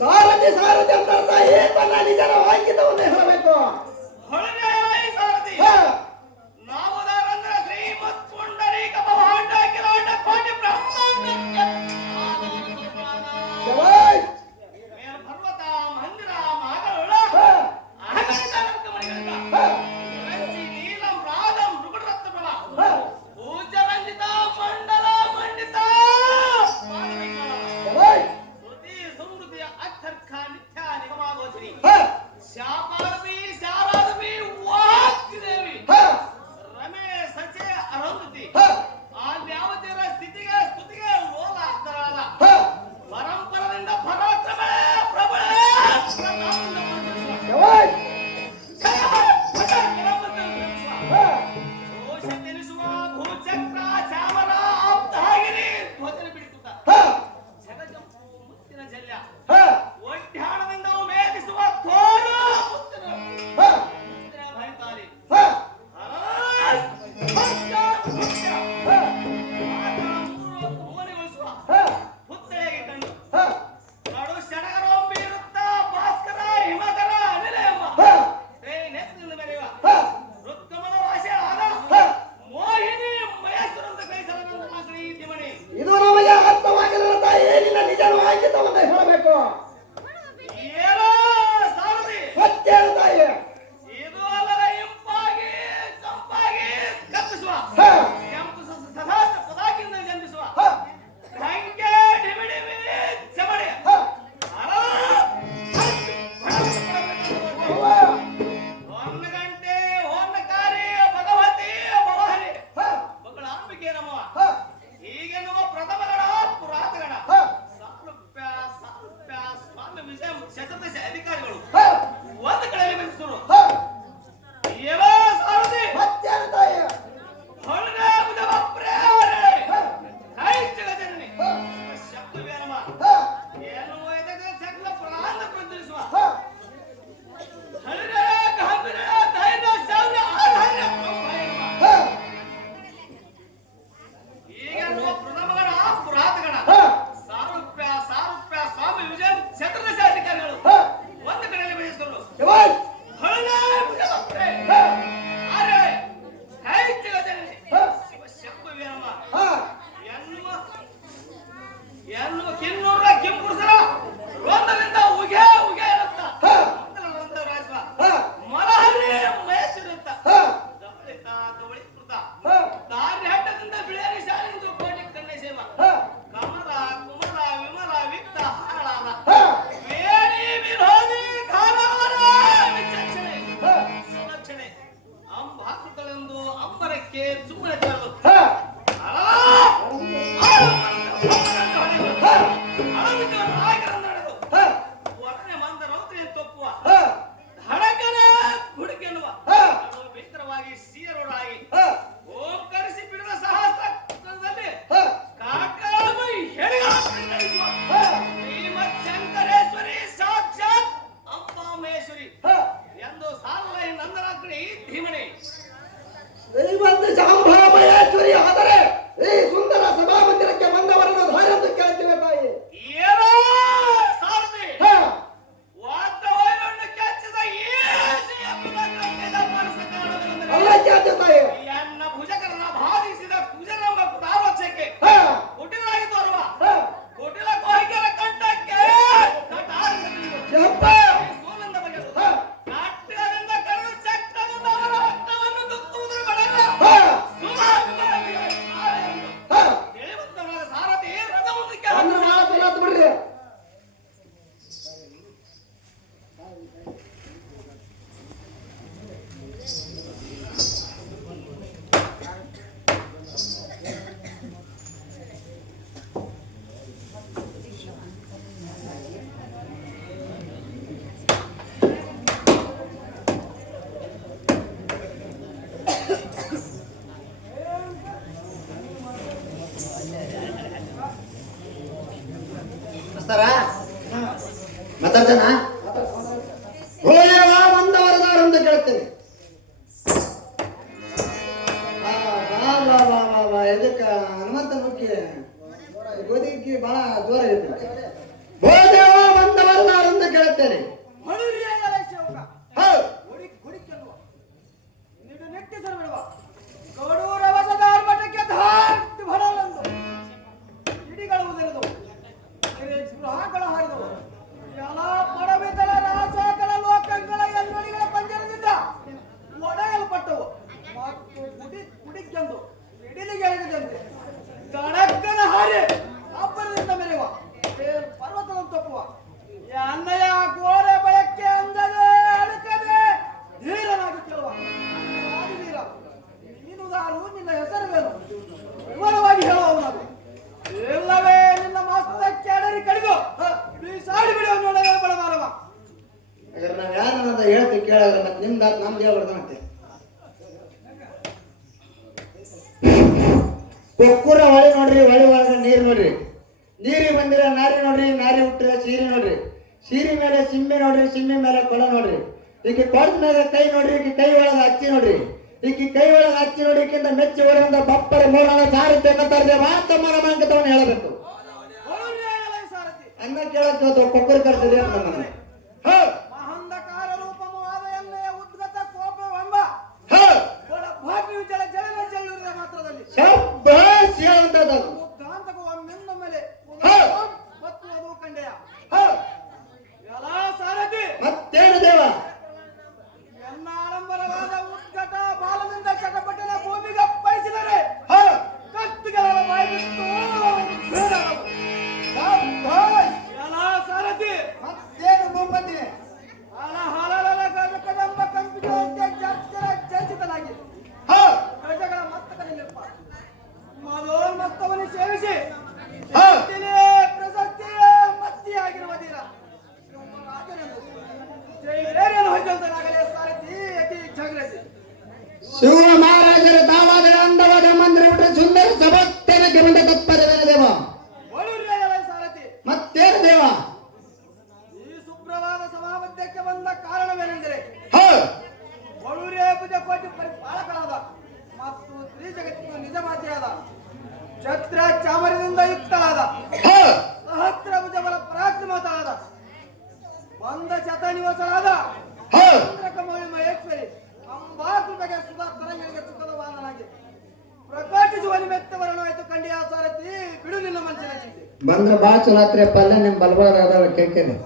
ಸಾರಥಿ ಸಾರಥಿ ಅಂತ ತನ್ನ ನಿಜನ ವಾಕ್ಯದವನ್ನೇ ಹೇಳಬೇಕು. ಇದಕ್ಕ ಹನುಮಂತ ಮುಖ್ಯ ಗೋಧಿಗೆ ಬಹಳ ಜೋರ ಇರುತ್ತೆ. ಬೋದೇವ ಬಂದವರದಾರು ಅಂತ ಕೇಳುತ್ತೇನೆ. ಹೇಳ್ತಿ ಕೇಳಿದ್ರೆ ಮತ್ತೆ ನಿಮ್ದು ನಮ್ದು ಹೇಳ್ಬಾರ್ದಂತೆ. ಕೊಕ್ಕೂರ ಹೊಳೆ ನೋಡ್ರಿ, ಹೊಳೆ ಒಳಗ ನೀರ್ ನೋಡ್ರಿ, ನೀರಿಗೆ ಬಂದಿರ ನಾರಿ ನೋಡ್ರಿ, ನಾರಿ ಹುಟ್ಟಿರ ಸೀರೆ ನೋಡ್ರಿ, ಸೀರೆ ಮೇಲೆ ಸಿಮ್ಮೆ ನೋಡ್ರಿ, ಸಿಮ್ಮೆ ಮೇಲೆ ಕೊಳ ನೋಡ್ರಿ, ಈಕಿ ಕೊಳದ ಮೇಲೆ ಕೈ ನೋಡ್ರಿ, ಈಕಿ ಕೈ ಒಳಗ ಹಚ್ಚಿ ನೋಡ್ರಿ, ಈಕಿ ಕೈ ಒಳಗ ಹಚ್ಚಿ ನೋಡ್ರಿ, ಈಕಿಂದ ಮೆಚ್ಚಿ ಹೊಡೆದ ಬಪ್ಪರ ಮೂರಣ ಸಾರಿದ್ದೇಕಂತಾರೆ ಮಾತಮ್ಮನ ಮಾಂಕತವನ್ನ ಹೇಳಬೇಕು. ಅನ್ನ ಕೇಳಕ್ ಕೊಕ್ಕೂರು ಕರ್ಸಿದ್ರಿ ಅಂತ ನನ್ನ ಮತ್ತೇನು ದೇವ ಎನ್ನ ಆಡಂಬರವಾದ ಉದ್ಘಟ ಬಾಲದಿಂದ ಚಟಪಟನ ಭೂಮಿಗೆ ಅಪ್ಪಳಿಸಿದರೆ ಕತ್ತುಗಳ ಬಾಯಿಬಿಟ್ಟು ಸಾರಥಿ ಮತ್ತೇನು ಮುಂಬಂದಿ ಹಲಹಲಲ ಕದಕದಂಬ ಕಂಪಿಸುವಂತೆ ಚರ್ಚಿತನಾಗಿ ಪ್ರಜೆಗಳ ಮಸ್ತಕದಲ್ಲಿಪ್ಪ ಮದೋನ್ಮಸ್ತವನ್ನು ಸೇವಿಸಿ ಪ್ರಶಸ್ತಿ ಮತ್ತಿಯಾಗಿರುವ ಧೀರ ಶಿವ ಮಹಾರಾಜರ ದಾವಾದ ಅಂದವಾದ ಮಂದಿರ ಬಿಟ್ಟರೆ ಸುಂದರ ಸಭಕ್ತನಕ್ಕೆ ಬಂದ ತತ್ಪರವೇನ ದೇವ. ಮತ್ತೇನು ದೇವ ಈ ಶುಭ್ರವಾದ ಸಭಾಮಧ್ಯಕ್ಕೆ ಬಂದ ಕಾರಣವೇನೆಂದರೆ ಬಳುರೇ ಭುಜಕೋಟಿ ಪರಿಪಾಲಕರಾದ ಮತ್ತು ಸ್ತ್ರೀ ಜಗತ್ತಿನ ನಿಜಮಾತೆಯಾದ ಛತ್ರ ಚಾಮರದಿಂದ ಯುಕ್ತರಾದ ಸಹಸ್ರ ಭುಜಬಲ ಪರಾಕ್ರಮತರಾದ ಬಂದ ಚತ ನಿವಾಸರಾದ ಚಂದ್ರಕಮೌಳಿ ಮಹೇಶ್ವರಿ ಅಂಬಾಕೃಪೆಗೆ ಸುಧಾ ತರಂಗನಿಗೆ ಸುಖದ ವಾಹನನಾಗಿ ಪ್ರಕಾಶಿಸುವ ನಿಮೆತ್ತ ವರ್ಣವಾಯಿತು ಕಂಡಿಯ ಸಾರಥಿ ಬಿಡು ನಿನ್ನ ಮನಸ್ಸಿನ ಚಿಂತೆ. ಬಂದ್ರ ಬಾ ಚಲಾತ್ರಿ ಪಲ್ಲೆ ನಿಮ್ ಬಲಬಾದ ಕೇಳ್ತೇನೆ.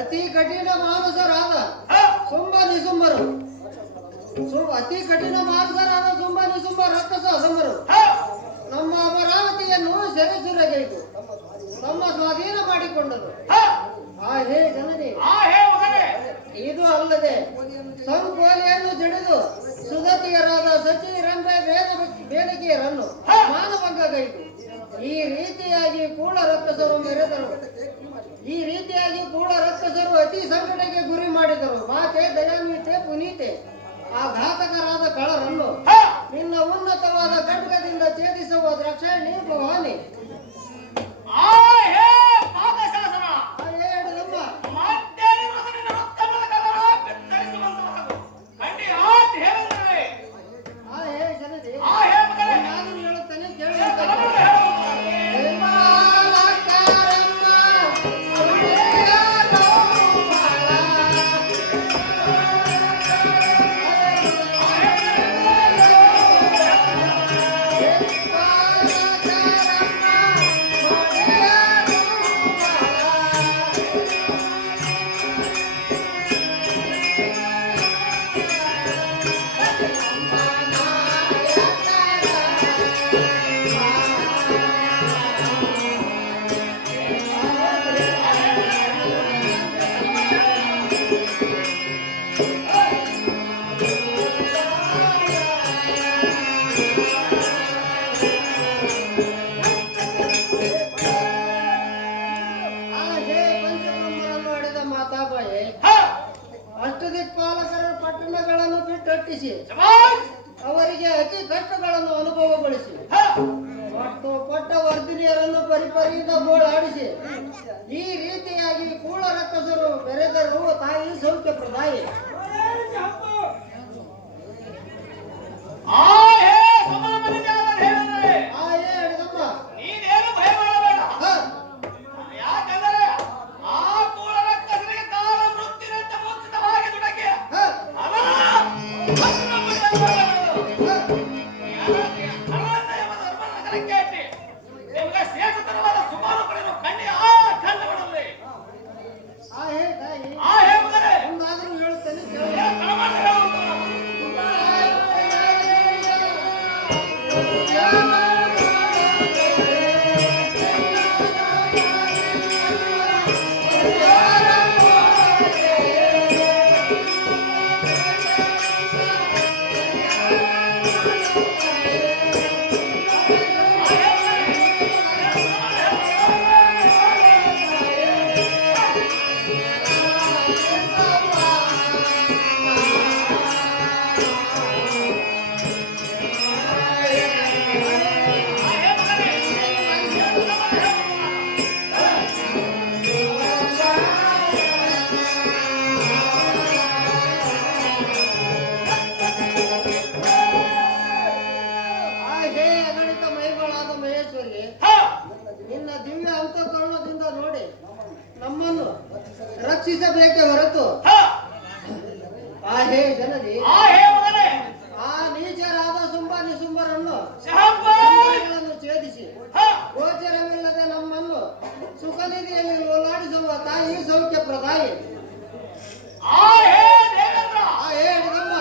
ಅತಿ ಕಠಿಣ ಮಾನಸರಾದ ಸುಂಬ ನಿಸುಂಬರು ಅತಿ ಕಠಿಣ ಮಾರ್ಗರಾದ ಸುಂಬ ನಿಸುಂಬ ರಕ್ಕಸ ಅಸಮರು ನಮ್ಮ ಅಮರಾವತಿಯನ್ನು ಸೆರೆಸುರಗೈತು ತಮ್ಮ ಸ್ವಾಧೀನ ಮಾಡಿಕೊಂಡರು. ಆ ಹೇ ಜನನಿ, ಇದು ಅಲ್ಲದೆ ಸಂಕೋಲೆಯನ್ನು ಜಡಿದು ಸುಗತಿಯರಾದ ಸಚಿ ರಂಭೆ ಬೇಲಕಿಯರನ್ನು ಮಾನಭಂಗಗೈತು. ಈ ರೀತಿಯಾಗಿ ಕೂಳ ರಕ್ಕಸರು ಮೆರೆದರು. ಈ ರೀತಿಯಾಗಿ ಕೂಳ ರಕ್ಕಸರು ಅತಿ ಸಂಕಟಕ್ಕೆ ಗುರಿ ಮಾಡಿದರು. ಮಾತೆ ದಯಾನ್ವಿತೆ ಪುನೀತೆ ಆ ಘಾತಕರಾದ ಕಳರನ್ನು ನಿನ್ನ ಉನ್ನತವಾದ ಖಡ್ಗದಿಂದ ಛೇದಿಸುವ ದ್ರಾಕ್ಷಾಯಣಿ ಭವಾನಿ. ಹೇಳುತ್ತಾನೆ ಕೇಳ ಅಷ್ಟದಿಕ್ಪಾಲಕರ ಪಟ್ಟಣಗಳನ್ನು ಬಿಟ್ಟೊಟ್ಟಿಸಿ ಅವರಿಗೆ ಅತಿ ಕಷ್ಟಗಳನ್ನು ಅನುಭವಗೊಳಿಸಿ ಮತ್ತು ಪಟ್ಟ ವರ್ಧಿನಿಯರನ್ನು ಪರಿಪರಿಯಿಂದ ಗೋಳಾಡಿಸಿ ಈ ರೀತಿಯಾಗಿ ಕೂಳ ರಕ್ಕಸರು ಬೆರೆದರು ತಾಯಿ ಸೌಖ್ಯ ಪ್ರದಾಯಿ. ಒಂದಾದರೂ ಹೇಳುತ್ತೇನೆ ನಿನ್ನ ದಿವ್ಯ ಅಂತಃಕರಣದಿಂದ ನೋಡಿ ನಮ್ಮನ್ನು ರಕ್ಷಿಸಬೇಕೆ ಹೊರತು ಆ ಹೇ ಜನನಿ ಆ ನೀಚರಾದ ಸುಂಬ ನಿಸುಂಬರನ್ನು ಛೇದಿಸಿ ಗೋಚರವಿಲ್ಲದೆ ನಮ್ಮನ್ನು ಸುಖನಿಧಿಯಲ್ಲಿ ಓಲಾಡಿಸುವ ತಾಯಿ ಸೌಖ್ಯ ಪ್ರದಾಯಿ. ಆ ಹೇ ಹಿಡಿದಮ್ಮ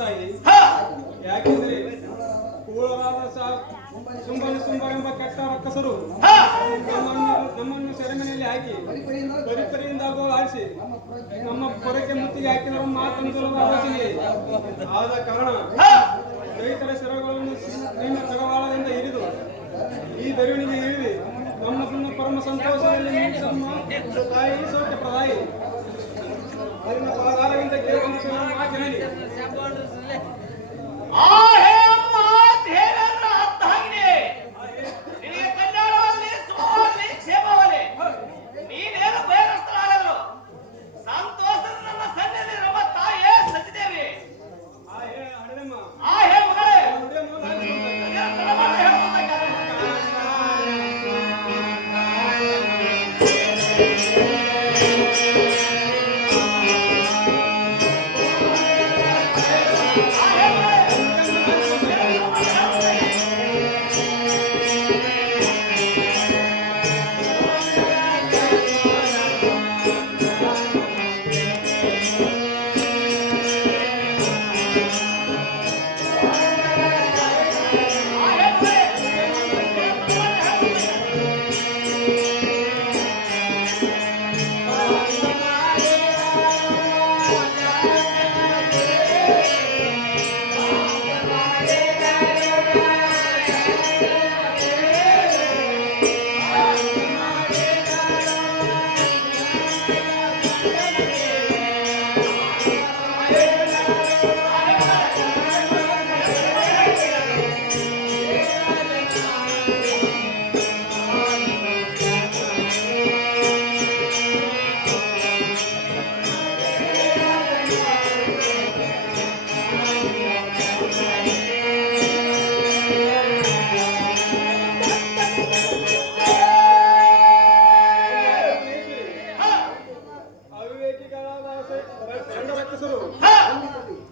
ತಾಯಿ. ಯಾಕೆಂದ್ರೆ ಕೂಳರಾದ ಸುಂಬ ಎಂಬ ಕೆಟ್ಟ ರಕ್ಕಸರು ನಮ್ಮನ್ನು ಸೆರೆಮನೆಯಲ್ಲಿ ಹಾಕಿ ಪರಿಪರಿಯಿಂದ ಆಡಿಸಿ ನಮ್ಮ ಪೊರಕ್ಕೆ ಮುತ್ತಿಗೆ ಹಾಕಿದರ ಮಾತಂದು ಆಲೋಚನೆ ಆದ ಕಾರಣ ರೈತರ ಸೆರೆಗಳನ್ನು ನಿನ್ನ ತಗವಾಳದಿಂದ ಹಿರಿದು ಈ ದರಿವಣಿಗೆ ಹಿಡಿದು ನಮ್ಮನ್ನು ಪರಮ ಸಂತೋಷದಲ್ಲಿ ನಮ್ಮ ತಾಯಿ ಸೌಖ್ಯ ಪ್ರದಾಯಿ ಅಲ್ಲಿನ ಪಾದಾರವಿಂದ ಕೇಳಿದ ಮಾತಿನಲ್ಲಿ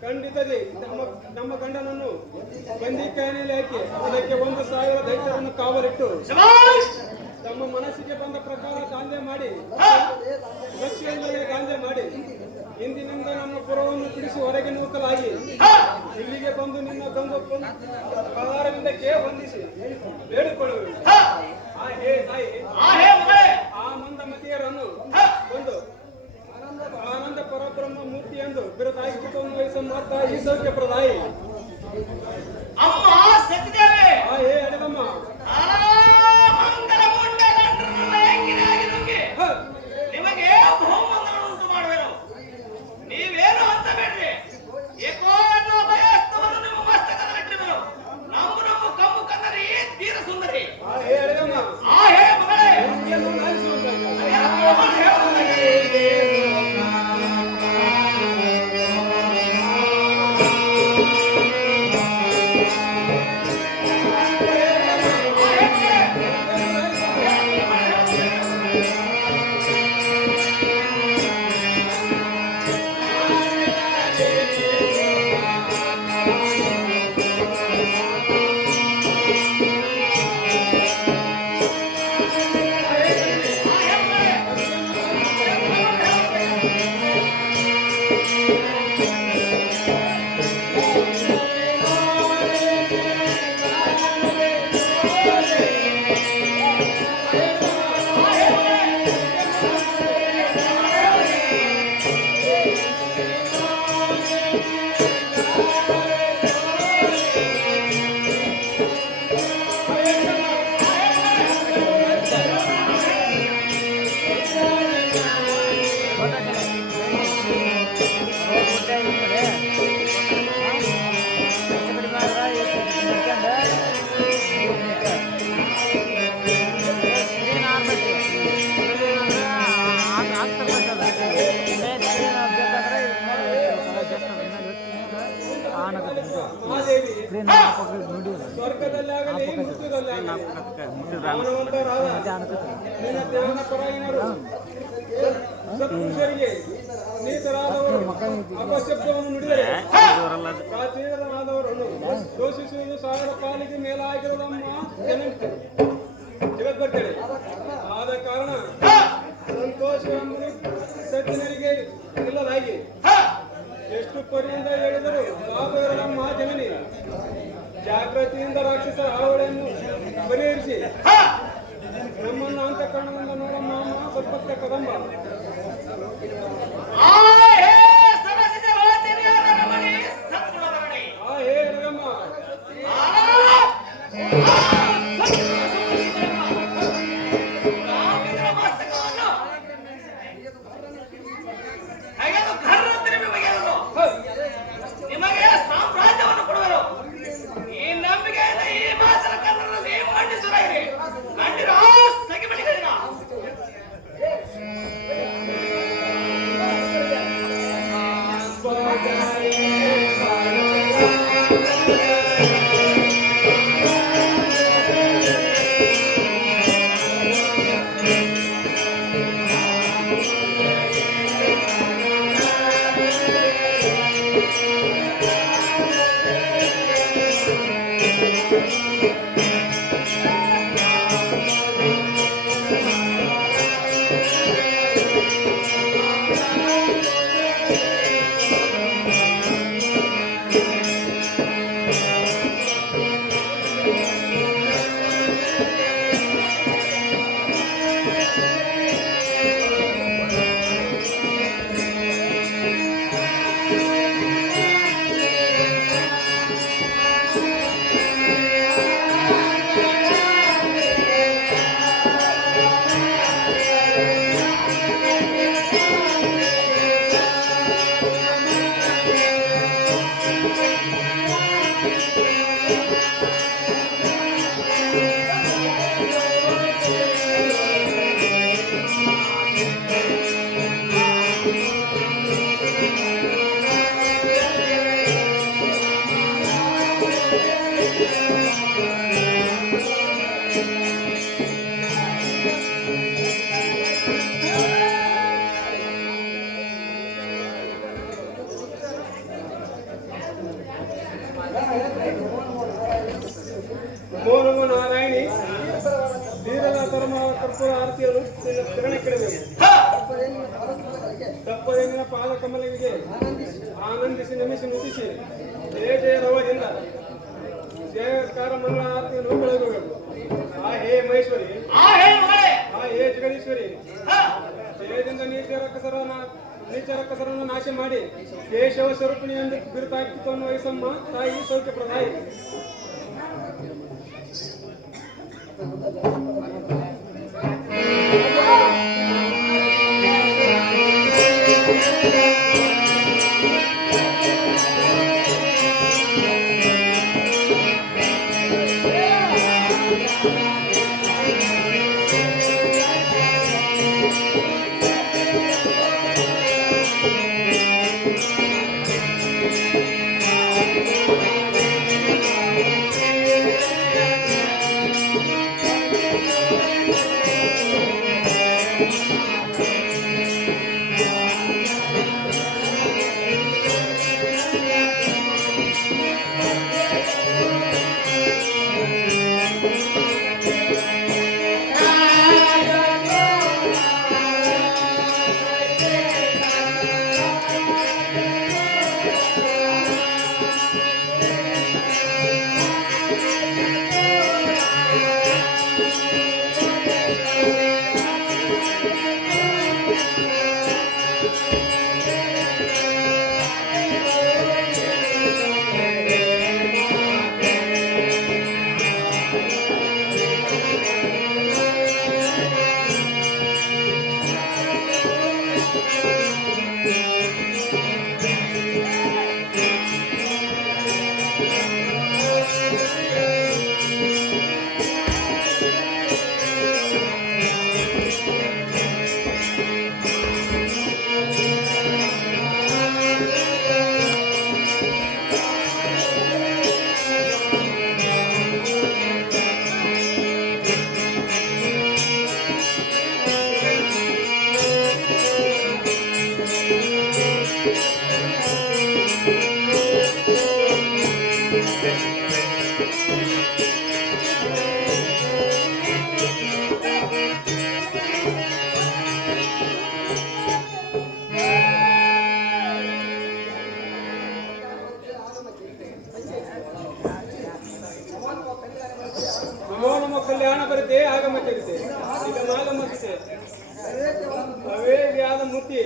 ಖಂಡಿತದೆ ನಮ್ಮ ಗಂಡನನ್ನು ಬಂದಿಖಾನೆಯಲ್ಲಿ ಹಾಕಿ ಅದಕ್ಕೆ 1,000 ದೈತ್ಯರನ್ನು ಕಾವಲಿಟ್ಟು ತಮ್ಮ ಮನಸ್ಸಿಗೆ ಬಂದ ಪ್ರಕಾರ ದಾಂಧೆ ಮಾಡಿ ಲಕ್ಷ್ಯಗಳಿಗೆ ದಾಂಧೆ ಮಾಡಿ ಇಂದಿನಿಂದ ನಮ್ಮ ಪುರವನ್ನು ಬಿಡಿಸಿ ಹೊರಗೆ ನೂಕಲಾಗಿ ಇಲ್ಲಿಗೆ ಬಂದು ನಿನ್ನ ಗಂಗು ಪದಾರದಿಂದ ವಂದಿಸಿ ಬೇಡಿಕೊಳ್ಳುವೆ. ಆ ಮಂದಮತಿಯರನ್ನು ಒಂದು ಆನಂದ ಪರಬ್ರಹ್ಮ ಮೂರ್ತಿ ಎಂದು ಬಿರುದಾಗಿ ಚಿತ್ರವನ್ನು ವಹಿಸ ಮಾತಾ ಈ ಸೌಖ್ಯ ಪ್ರದಾಯಿ ಅಮ್ಮ ಸತ್ಯದೇವೆ ಹೇ ಅಡಗಮ್ಮ ನಿಮಗೆ ಬಹುಮಂಗಲ ಉಂಟು ಮಾಡುವೆನು. ನೀವೇನು ಅಂತ ಬೇಡ್ರಿ. ಏಕೋ ಎನ್ನುವ ಭಯಸ್ತವನ್ನು ನಿಮ್ಮ ಮಸ್ತಕದಲ್ಲಿಟ್ಟಿರುವೆನು. ನಮ್ಮ ಕಮ್ಮು ಕನ್ನರಿ ತೀರ ಸುಂದರಿ. ಹೇ ಅಡಗಮ್ಮ ಹೇ ಮಗಳೇ ಸ್ವರ್ಗದಲ್ಲಾಗಲಿ ಸತ್ಪುರುಷರಿಗೆ ನೀತರಾದವರು ಅಪಶಬ್ದವನ್ನು ನುಡಿದರೆ ಪ್ರಾಚೀನರಾದವರನ್ನು ದೋಷಿಸುವುದು 1000 ಪಾಲಿಗೆ ಮೇಲಾಗಿರುವುದಮ್ಮ ಜಗದ್ಭಕ್ತರೇ. ಆದ ಕಾರಣ ಸಂತೋಷವನ್ನು ಸಜ್ಜನರಿಗೆ ಇಲ್ಲದಾಗಿ ಎಷ್ಟು ಪರಿಯಿಂದ ಹೇಳಿದರು ಲಾಭವಿರಲಮ್ಮ ಜನನಿ. ಜಾಗೃತಿಯಿಂದ ರಾಕ್ಷಸ ಹಾವಳಿಯನ್ನು ಪರಿಹರಿಸಿ ನಮ್ಮನ್ನು ಅಂತಃಕರಣದಿಂದ ನೋಡಮ್ಮ ಸತ್ಪತ್ಯ ಕದಂಬ. ಆ ಹೇ ಸರಸಿದ ರೋಚನೆಯಾದ ರಮಣಿ ಸದ್ಗುಣದ ರಾಣಿ. ಆ ಹೇ ರಗಮ್ಮ. ತೆಗೆದು ಕರ್ರ ತಿರುಗಿ ಬಗೆಯಲು ನಿಮಗೆ ಸಾಮ್ರಾಜ್ಯವನ್ನು ಕೊಡುವರು. ಈ ನಂಬಿಕೆಯಿಂದ ಈ ಮಾಸದ ಕನ್ನಡದಲ್ಲಿ ಮಂಡಿಸುತ್ತಿರಿ. ಕಂಡಿರೋ ಸಗಿಬಡಿಗಳಿಗ ಮೋನಮ ನಾರಾಯಣಿ ಧೀರದ ಧರ್ಮ ಕರ್ಪೂರ ಆರತಿಯನ್ನು ತಿರಣಕ್ಕಿಡಬೇಕು. ತಪ್ಪದೆಂದಿನ ಪಾದ ಕಮಲವಿಗೆ ಆನಂದಿಸಿ ನಮಿಸಿ ನುಡಿಸಿ ಜಯ ಜಯ ರವದಿಂದ ಜಯಕಾರ ಮಂಗಳ ಆರತಿಯನ್ನು ಬೆಳಗಬೇಕು. ಆ ಹೇ ಮಹೇಶ್ವರಿ, ಆ ಹೇ ಮಗಳೇ, ಆ ಹೇ ಜಗದೀಶ್ವರಿ, ಜಯದಿಂದ ನೀಚ ರಕ್ಕಸರನ್ನು ನಾಶ ಮಾಡಿ ಕೇಶವ ಸ್ವರೂಪಿಣಿ ಎಂದು ಬಿರುತಾಕಿತವನ್ನು ವಹಿಸಮ್ಮ ತಾಯಿ ಸೌಖ್ಯ ಪ್ರದಾಯಿ. ಕಲ್ಯಾಣ ಬರುತ್ತೆ ಆಗಮಚರಿತೆ ಇದನ್ನಾಗಮತಿತೆ ಅವೇದಿಯಾದ ಮುಕ್ತಿ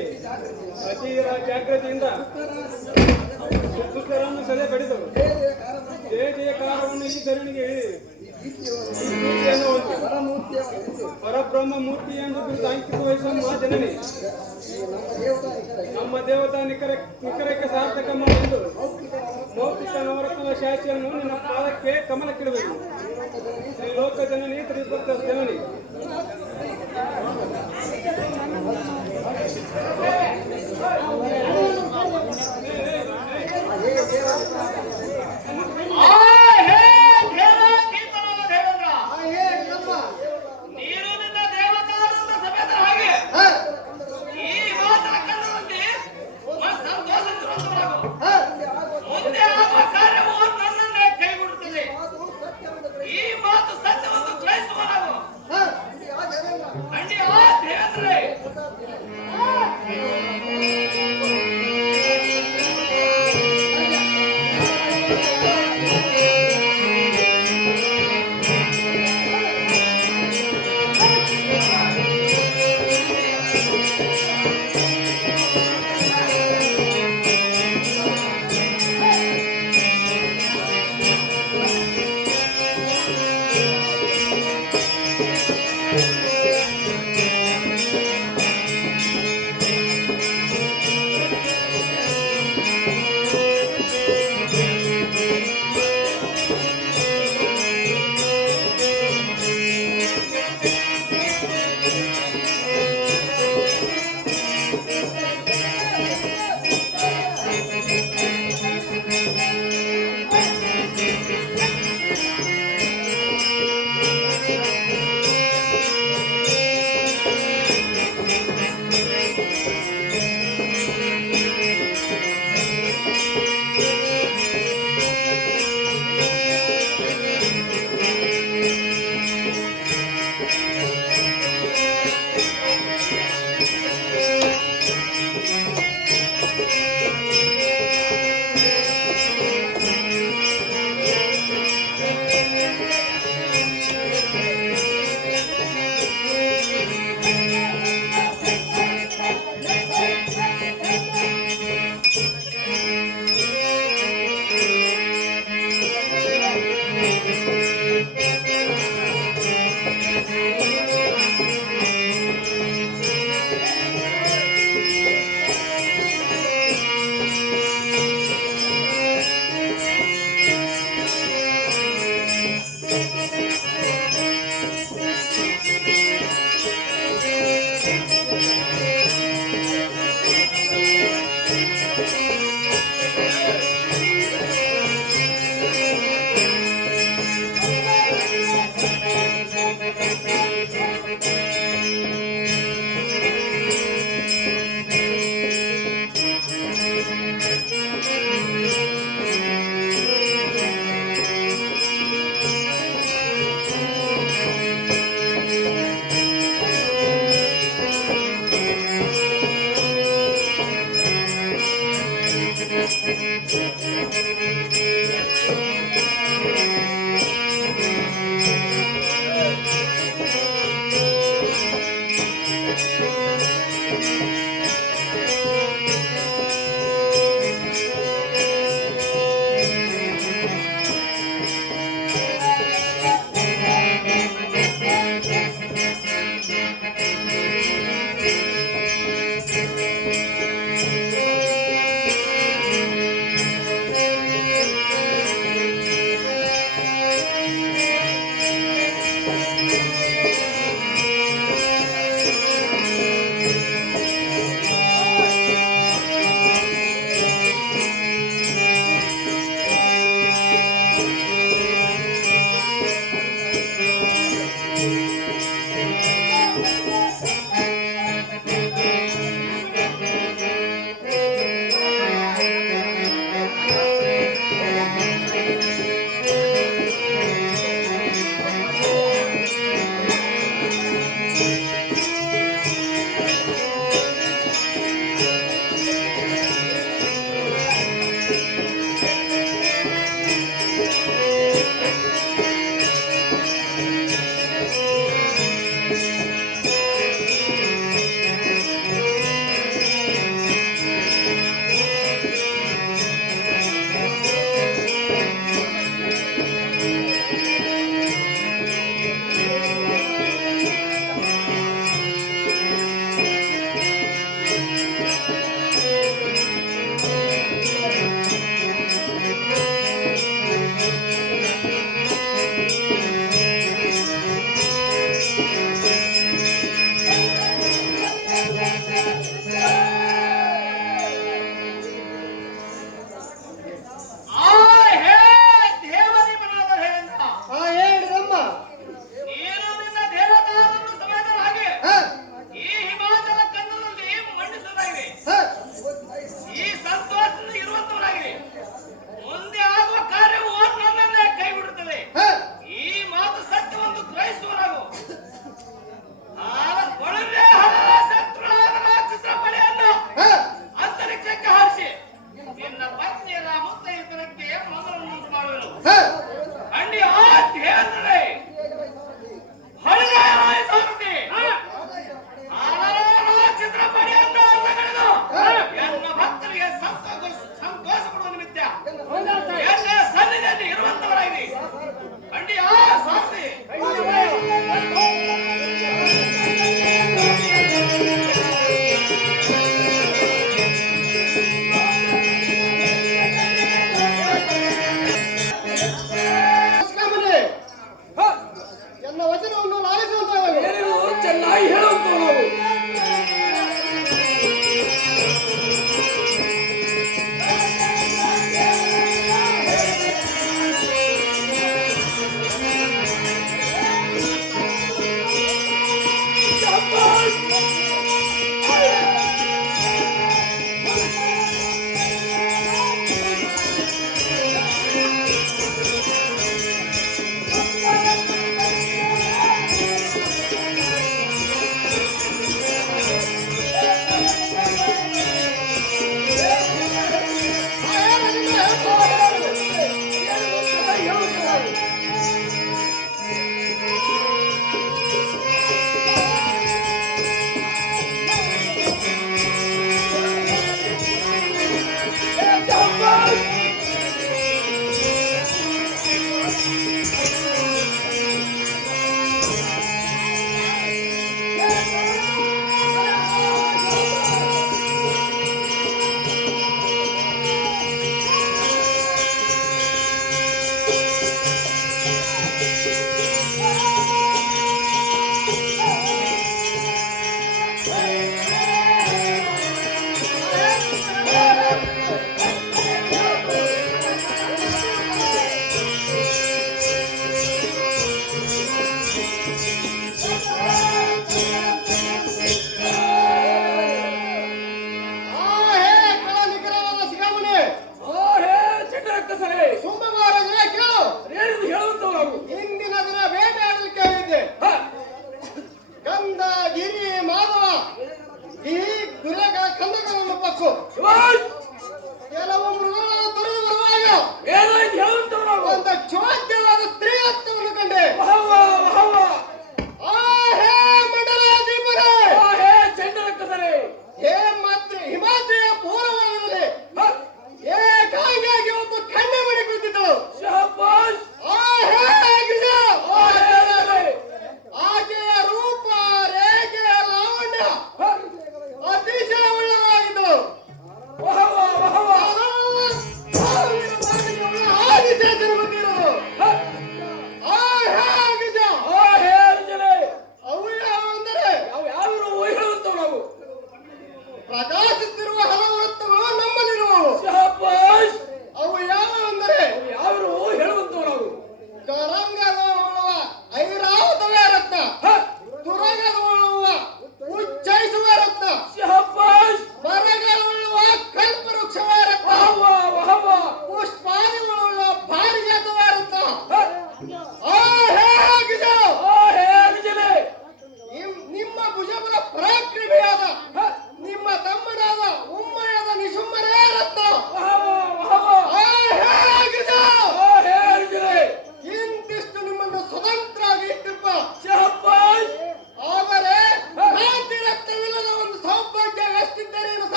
ಅತಿ ಜಾಗೃತಿಯಿಂದ ದುಷ್ಟರನ್ನು ಸದೆ ಬಡಿದರು ಜಯ ಜಯಕಾರವನ್ನು ಈ ಧರಣಿಗೆ ಪರಬ್ರಹ್ಮ ಮೂರ್ತಿ ಎಂದು ಅಂಕಿತ ವಹಿಸುವ ಮಹಾಜನನಿ ನಮ್ಮ ದೇವತಾ ನಿಖರಕ್ಕೆ ಸಾರ್ಥಕ ಮಾಡೆಂದು ಮೌಖಿಕ ನವರತ್ನ ಶಾಖೆಯನ್ನು ನಿನ್ನ ಪಾದಕ್ಕೆ ಕಮಲಕ್ಕಿಡಬೇಕು ಶ್ರೀ ಲೋಕ ಜನನಿ ತ್ರಿಭಕ್ತ ಜನನಿ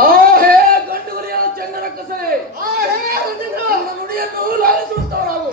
ಆಹೇ ಗಂಡುಗುರಿಯ ಚಂದನ ಕಸರೆ ನನ್ನ ನುಡಿಯನ್ನು ಲಾಲಿಸುತ್ತವರಾಗು.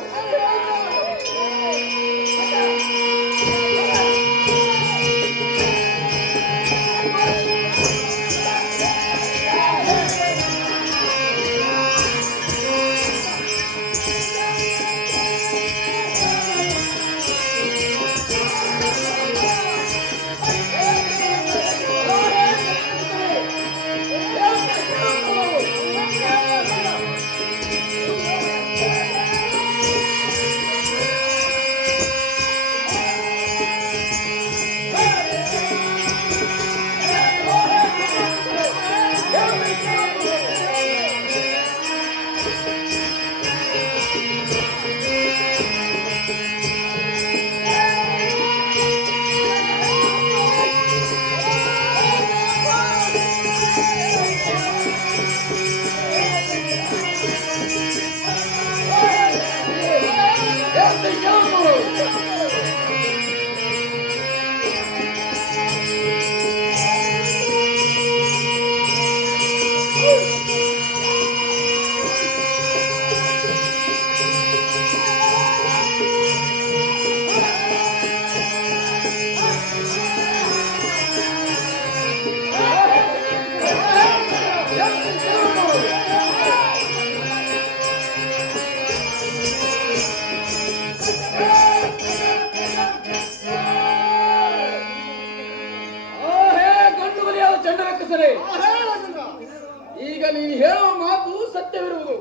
ಈಗ ನೀನು ಹೇಳುವ ಮಾತು ಸತ್ಯವಿರುವುದು.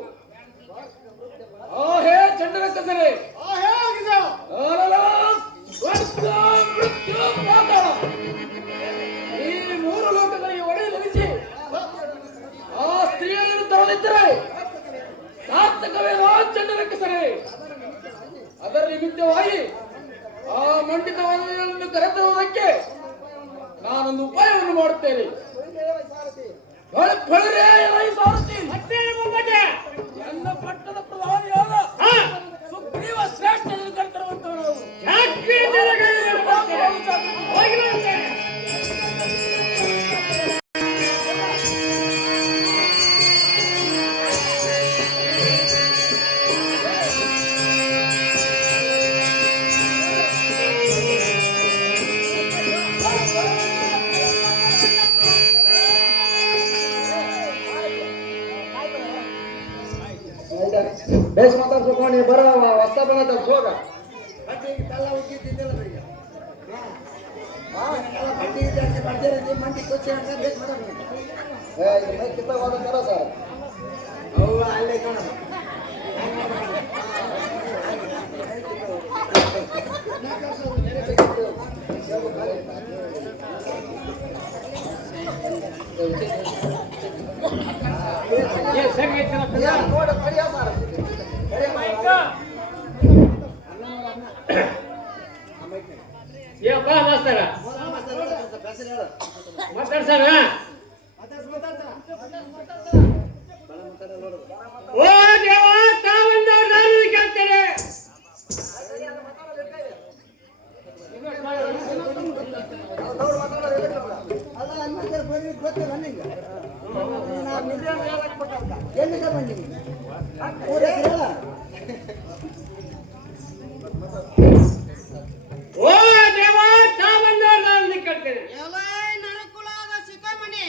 ಆಹೇ ಚಂಡನ ಕಸರೆ ಈ ಮೂರು ಲೋಕಗಳಿಗೆ ಒಡೆಯಲಿಸಿ ಆ ಸ್ತ್ರೀಯನ್ನು ತರದಿದ್ದರೆ ಸಾರ್ಥಕವೇನೋ ಚಂಡನ ಕಸರೆ. ಅದರ ನಿಮಿತ್ತವಾಗಿ ಆ ಮಂಡಿತ ವಧುವನ್ನು ಕರೆತರುವುದಕ್ಕೆ ನಾನೊಂದು ಉಪಾಯವನ್ನು ಮಾಡುತ್ತೇನೆ. ನನ್ನ ಪಟ್ಟದ ಪ್ರಧಾನಿಯಾದ ಸುಗ್ರೀವ ಶ್ರೇಷ್ಠ ಕರ್ತರುವಂತವರು ಬೇಸ್ ಮಾತಾಡ್ಬೇಕು. ನೀವು ಬರೋ ಹೊಸ ಬಂದ ಸೋಗ ಎಲ್ಲ ಉಕ್ಕಿ ತಿಂದಿಲ್ಲ ಈಗ ಮಂಡಿ ಜಾಸ್ತಿ ಮಾಡ್ತೀರಿ. ಮಂಡಿ ಕೊಚ್ಚಿ ಅಂತ ಬೇಸ್ ಮಾತಾಡ್ಬೇಕು. ಕಿತ್ತ ಹೋದ ಸರ್ ಅವು ಅಲ್ಲೇ ಕಾಣ ಮಾತಾಡ್ಸಾರ ಓ ದೇವ ತಾವಂದವ್ರು ನಾನು ಕೇಳ್ತೇನೆ. ಗೊತ್ತಿಲ್ಲ ನಿಂಗೆ ಎಲ್ಲಿಂದ ಬಂದಿ ಓ ದೇವ ತಾವಂದವ್ರು ನಾನು ಕೇಳ್ತೇನೆ. ನರಕುಲಾದ ಶಿಖಮಣಿ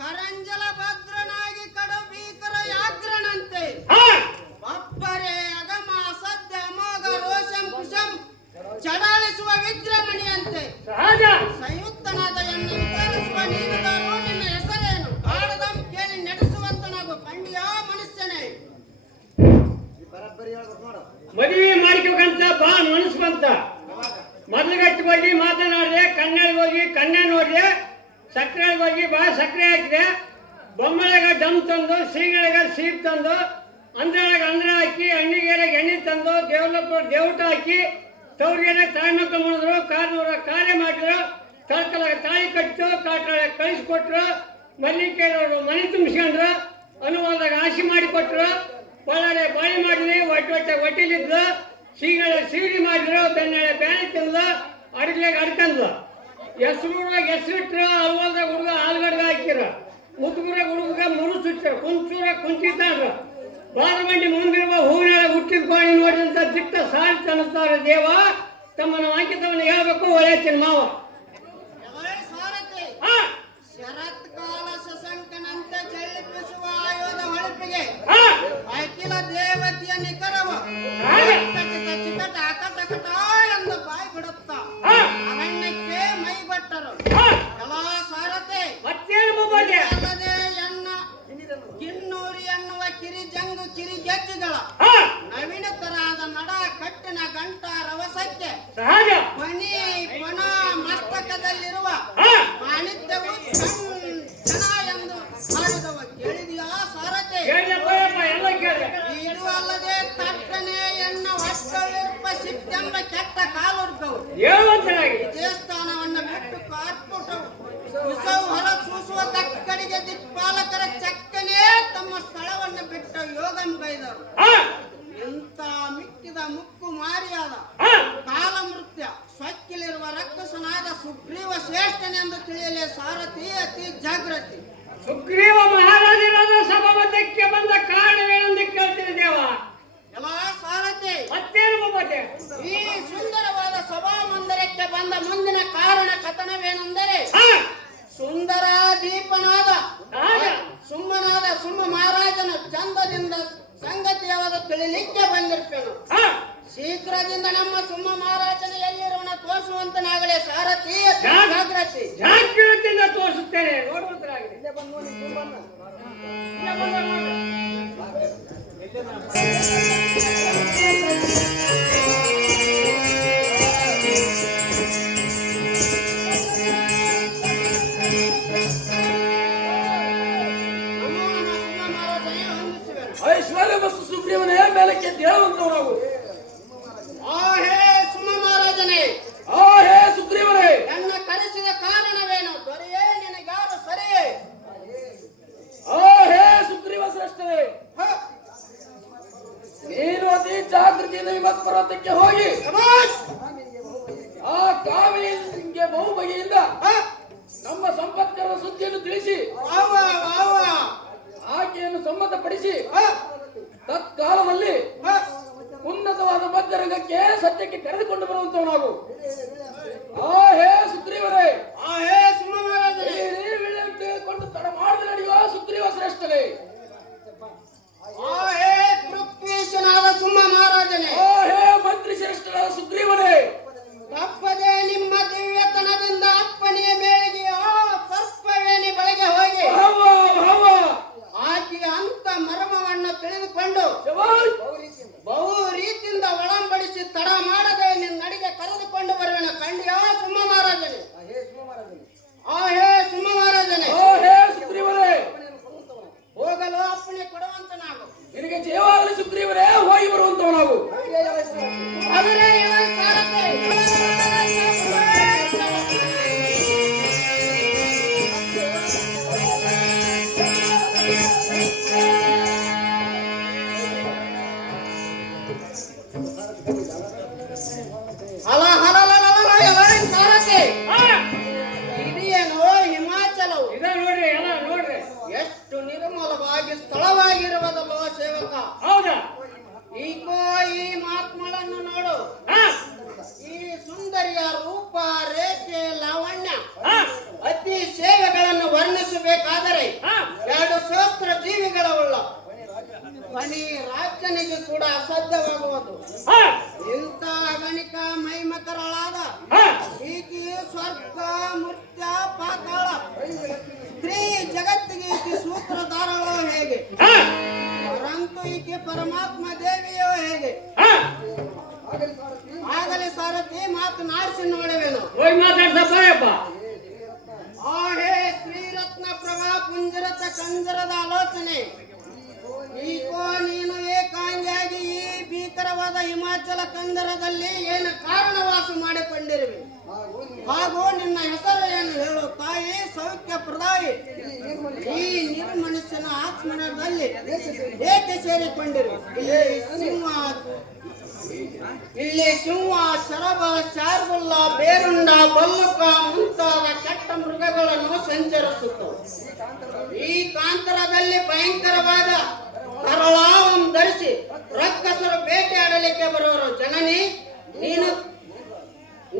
ಕರಂಜಲ ಭದ್ರನಾಗಿ ಕಡು ಭೀಕರ ಯಾಗ್ರನಂತೆ ಅಪ್ಪರೆ ಅಗಮ ಸದ್ಯ ಅಮೋಘ ರೋಷಂ ಕುಶಂ ಚಡಾಳಿಸುವ ವಿದ್ರಮಣಿಯಂತೆ ಸಹಜ ಸಂಯುಕ್ತನಾದ ಎನ್ನು ವಿಚಾರಿಸುವ ನೀನುಗಾರು ನಿನ್ನ ಹೆಸರೇನು ಕಾಡದಂ ಕೇಳಿ ನಡೆಸುವಂತನಾಗು ಕಂಡಿಯ ಮನುಷ್ಯನೇ. ಮದುವೆ ಮಾಡ್ಕೋಕಂತ ಬಾ ಮನಸ್ಸು ಬಂತ. ಮೊದಲುಗಟ್ಟಿಗೆ ಹೋಗಿ ಮಾತನಾಡಿದೆ, ಕಣ್ಣಲ್ಲಿ ಹೋಗಿ ಕಣ್ಣೆ ನೋಡಿದೆ, ಸಕ್ಕರೆ ಹೋಗಿ ಬಾ ಸಕ್ಕರೆ ಹಾಕಿದೆ, ಬೊಮ್ಮಳೆಗ ಡಮ್ ತಂದು, ಸೀಗಳಿಗೆ ಸೀಪ್ ತಂದು, ಅಂದ್ರೊಳಗೆ ಅಂದ್ರ ಹಾಕಿ, ಹಣ್ಣಿಗೆರೆಗೆ ಎಣ್ಣೆ ತಂದು, ದೇವಟ ಹಾಕಿ, ತವ್ರಿಗೆ ತಾಯಿ ಮಕ್ಕಳು ಮಾಡಿದ್ರು, ಕಾರ್ನೂರ ಕಾರ್ಯ ಮಾಡಿದ್ರು, ತಳ್ಕಲಾಗ ತಾಳಿ ಕಟ್ಟಿತು, ಕಾಟ್ರೊಳಗೆ ಕಳಿಸ್ಕೊಟ್ರು, ಮಲ್ಲಿಕೆಯವರು ಮನೆ ತುಂಬಿಸ್ಕೊಂಡ್ರು, ಅನುವಾದಾಗ ಆಶೆ ಮಾಡಿಕೊಟ್ರು, ಒಳ್ಳೆ ಬಾಳಿ ಮಾಡಿದ್ವಿ, ಒಟ್ಟಿಲಿದ್ಲು, ಸೀಗಳೆ ಸೀಡಿ ಮಾಡಿದ್ರು, ಬೆನ್ನೆಳೆ ಬ್ಯಾಣಿ ತಂದು, ಅಡುಗೆಗೆ ಅಡ್ಕಂದ್ಲು. ಹೆಸರೂರಾಗ ಹೆಸರಿಟ್ರ ಅಲ್ವಾಲ್ದಾಗ ಹುಡುಗ ಆಲ್ಗಡ್ಗ ಹಾಕಿರ ಮುತ್ತುಗುರಾಗ ಹುಡುಗ ಮುರುಸಿಟ್ರ ಕುಂಚೂರ ಕುಂಚಿತಾನ್ರ ಬಾರಮಂಡಿ ಮುಂದಿರುವ ಹೂವಿನ ಹುಟ್ಟಿದ ಕೋಣಿ ನೋಡಿದಂತ ದಿಟ್ಟ ಸಾರಿ ಅನ್ನುತ್ತಾರೆ ದೇವ ತಮ್ಮನ ಅಂಕಿತವನ್ನು ಹೇಳ್ಬೇಕು ಒಳ್ಳೆಯ ಮಾವ ಸಾರಥಿ ಹಾ ಶರತ್ಕಾಲ ಶಶಂಕನಂತೆ ಜಳ್ಳಿಪಿಸುವ ಆಯೋಧ ಹೊಳಪಿಗೆ ಹಾ ಅಖಿಲ ದೇವತೆಯ ನಿಖರವ ಕಟಿತ ಚಿಕಟ ಅಕಟಕಟ ಎಂದು ಬಾಯಿ ಬಿಡುತ್ತ ಅರಣ್ಯಕ್ಕೆ ಮೈಗೊಟ್ಟರು ಎಲ್ಲಾ ಸಾರಥಿ ಮತ್ತೇನು ಮೊಬೈಲ್ ಅಲ್ಲದೆ ಕಿನ್ನೂರಿ ಎನ್ನುವ ಕಿರಿಜಂಗು ಕಿರಿಗೆಜ್ಜುಗಳ ನವೀನತರಾದ ನಡ ಕಟ್ಟಿನ ಗಂಟ ರವಸಕ್ಕೆ ಸಹಜ ಮಣಿ ಪುನ ಮಸ್ತಕದಲ್ಲಿರುವ ಮಾಣಿತ್ಯವು ಕ್ಷಣ ಎಂದು ಹಾಡಿದವ ಕೇಳಿದೆಯಾ ಸಾರಥಿ ಎಲ್ಲ ಕೇಳಿದೆ ಇದು ಅಲ್ಲದೆ ತಟ್ಟನೆ ಎನ್ನ ಹೊಟ್ಟಲಿರುವ ಸಿಟ್ಟೆಂಬ ಕೆಟ್ಟ ಕಾಲುರ್ಗವು ಹೇಳುವಂತನಾಗಿ ದೇವಸ್ಥಾನವನ್ನು ಬಿಟ್ಟು ಕಾರ್ಪುಟವು ವಿಷವು ಹೊರ ಸೂಸುವ ತಕ್ಕಡಿಗೆ ದಿಕ್ಪಾಲಕರ ಚಕ್ಕನೆ ತಮ್ಮ ಸ್ಥಳವನ್ನು ಬಿಟ್ಟ ಯೋಗಂ ಗೈದರು ಎಂತ ಮಿಕ್ಕಿದ ಮುಕ್ಕು ಮಾರಿಯಾದ ಕಾಲಮೃತ್ಯ ಸ್ವಕ್ಕಿಲಿರುವ ರಕ್ಕಸನಾದ ಸುಗ್ರೀವ ಶ್ರೇಷ್ಠನೆಂದು ತಿಳಿಯಲೇ ಸಾರಥಿ ಅತಿ ಜಾಗೃತಿ ಸುಗ್ರೀವ ಮಹಾರಾಜರಾದ ಸಭಾಮಧ್ಯಕ್ಕೆ ಬಂದ ಕಾರಣವೇನೆಂದು ಕೇಳ್ತೀನಿ ದೇವ ಎಲ್ಲ ಸಾರಥಿ ಮತ್ತೇನು ಮೊಬೈಲ್ ಈ ಸುಂದರವಾದ ಸಭಾ ಮಂದಿರಕ್ಕೆ ಬಂದ ಮುಂದಿನ ಕಾರಣ ಕಥನವೇನೆಂದರೆ ಸುಂದರ ದೀಪನಾದ ಸುಮ್ಮನಾದ ಸುಮ್ಮ ಮಹಾರಾಜನ ಚಂದದಿಂದ ಸಂಗತಿಯಾದ ತಿಳಿಲಿಕ್ಕೆ ಬಂದಿರ್ಪೇನು ಶೀಘ್ರದಿಂದ ನಮ್ಮ ಸುಮ್ಮ ಮಹಾರಾಜನ ಎಲ್ಲಿರುವನ ತೋರಿಸುವಂತನಾಗಲೇ ಸಾರಥಿ ಜಾಗೃತಿ ಜಾಗೃತಿಯಿಂದ ತೋರಿಸುತ್ತೇನೆ ನೋಡುವಂತರಾಗಿದೆ ಐಶ್ವರ್ಯ ಮತ್ತು ಸುಗ್ರೀವನೇ ಮೇಲಕ್ಕೆ ದೇವಂತವು ನಾವು ಹೇ ಸುಮ್ಮ ಮಹಾರಾಜನೇ ಹೇ ಸುಗ್ರೀವನೇ ನನ್ನ ಕರೆಸಿದ ಕಾರಣವೇನು ದೊರೆಯೇ ನಿನಗಾರು ಸರಿಯೇ ಹೇ ಸುಗ್ರೀವ ಶ್ರೇಷ್ಠರೇ ನೀನು ಅತಿ ಜಾಗೃತಿಯಿಂದ ಹಿಮತ್ ಪರ್ವತಕ್ಕೆ ಹೋಗಿ ಆ ಕಾವೇರಿಗೆ ಬಹು ಬಗೆಯಿಂದ ನಮ್ಮ ಸಂಪತ್ಕರ ಸುದ್ದಿಯನ್ನು ತಿಳಿಸಿ ಆಕೆಯನ್ನು ಸಮ್ಮತಪಡಿಸಿ ತತ್ಕಾಲದಲ್ಲಿ ಉನ್ನತವಾದ ಮಧ್ಯರಂಗಕ್ಕೆ ಸತ್ಯಕ್ಕೆ ಕರೆದುಕೊಂಡು ಬರುವಂತವು ನಾವು ಹೇ ಸುಗ್ರೀವರೇ ಹೇ ಸುಮ್ಮ ಮಹಾರಾಜನೇ ತಿಳಿದುಕೊಂಡು ತಡ ಮಾಡದೆ ನಡೆಯುವ ಸುಗ್ರೀವ ಶ್ರೇಷ್ಠರೇ ಹೇ ಪೃಥ್ವೀಶನಾದ ಸುಮ್ಮ ಮಹಾರಾಜನೇ ಹೇ ಮಂತ್ರಿ ಶ್ರೇಷ್ಠರಾದ ಸುಗ್ರೀವರೇ ತಪ್ಪದೆ ನಿಮ್ಮ ದಿವ್ಯತನದಿಂದ ಅಪ್ಪನಿಯ ಮೇಳಿಗೆ ಸರ್ಪವೇಣಿ ಬಳಿಗೆ ಹೋಗಿ ಆಕೆಯ ಅಂತ ಮರ್ಮವನ್ನು ತಿಳಿದುಕೊಂಡು ಬಹು ರೀತಿಯಿಂದ ಒಳಂಬಡಿಸಿ ತಡ ಮಾಡದೆ ನಿನ್ನ ನಡಿಗೆ ಕರೆದುಕೊಂಡು ಬರುವೆನು ಕಂಡಿಯ ಸುಮ್ಮ ಮಹಾರಾಜನೇ ಹೇ ಸುಮ್ಮ ಮಹಾರಾಜನೇ ಹೇ ಸುಗ್ರೀವರೇ ಹೋಗಲು ಅಪ್ಪಣೆ ಕೊಡುವಂತ ನಾವು ನಿನಗೆ ಜಯವಾಗಲಿ ಸುಗ್ರೀವರೇ ಹೋಗಿ ಬರುವಂತವು ನಾವು ಅವರೇ ಇವನ್ ಸಾರಥಿ ಇದೇನೋ ಹಿಮಾಚಲವು ಇದ ನೋಡ್ರಿ ಎಲ್ಲ ನೋಡ್ರಿ ಎಷ್ಟು ನಿರ್ಮಲವಾಗಿ ಸ್ಥಳವಾಗಿರುವುದಲ್ಲೋ ಸೇವಕ ಹೌದಾ ಈಗೋ ಈ ಮಹಾತ್ಮಳನ್ನು ನೋಡು ಈ ಸುಂದರಿಯ ರೂಪ ರೇಖೆ ಲಾವಣ್ಯ ಅತಿ ಸೇವೆಗಳನ್ನು ವರ್ಣಿಸಬೇಕಾದರೆ 2 ಸಹಸ್ರ ಜೀವಿಗಳವುಳ್ಳ ಮನಿ ರಾಜ್ಯನಿಗೆ ಕೂಡ ಅಸಾಧ್ಯವಾಗುವುದು ಇಂಥ ಅಗಣಿಕ ಮೈಮಕರಳಾದ ಈಕೆಯು ಸ್ವರ್ಗ ಮುರ್ತ್ಯ ಪಾತಾಳ ಸ್ತ್ರೀ ಜಗತ್ತಿಗೆ ಈಕೆ ಸೂತ್ರಧಾರಳೋ ಹೇಗೆ ಪರಂತು ಈಕೆ ಪರಮಾತ್ಮ ದೇವಿಯೋ ಹೇಗೆ ಆಗಲೇ ಸಾರಥಿ ಮಾತನಾಡಿಸಿ ನೋಡುವೆನು ಹೋಗಿ ಮಾತಾಡ್ಸಪ್ಪ ಹೇ ಶ್ರೀರತ್ನ ಪ್ರಭಾ ಪುಂಜರತ ಕಂಜರದ ಆಲೋಚನೆ ಈಗೋ ನೀನು ಏಕಾಂಗಿಯಾಗಿ ಈ ಭೀಕರವಾದ ಹಿಮಾಚಲ ಕಂದರದಲ್ಲಿ ಏನು ಕಾರಣವಾಸ ಮಾಡಿಕೊಂಡಿರುವೆ ಹಾಗೂ ನಿನ್ನ ಹೆಸರು ಏನು ಹೇಳು ತಾಯಿ ಸೌಖ್ಯ ಪ್ರದಾಯಿ ಈ ನಿರ್ಮನುಷ್ಯನ ಆತ್ಮನದಲ್ಲಿ ಏಕೆ ಸೇರಿಕೊಂಡಿರು ಇಲ್ಲಿ ಸಿಂಹ ಇಲ್ಲಿ ಸಿಂಹ, ಶರಭ, ಶಾರ್ದುಲ್ಲ, ಬೇರುಂಡ, ಬಲ್ಲುಕ ಮುಂತಾದ ಕೆಟ್ಟ ಮೃಗಗಳನ್ನು ಸಂಚರಿಸುತ್ತವೆ. ಈ ಕಾಂತರದಲ್ಲಿ ಭಯಂಕರವಾದ ಕರಳವನ್ನು ಧರಿಸಿ ರಕ್ಕಸರು ಬೇಟೆಯಾಡಲಿಕ್ಕೆ ಬರುವರು. ಜನನಿ,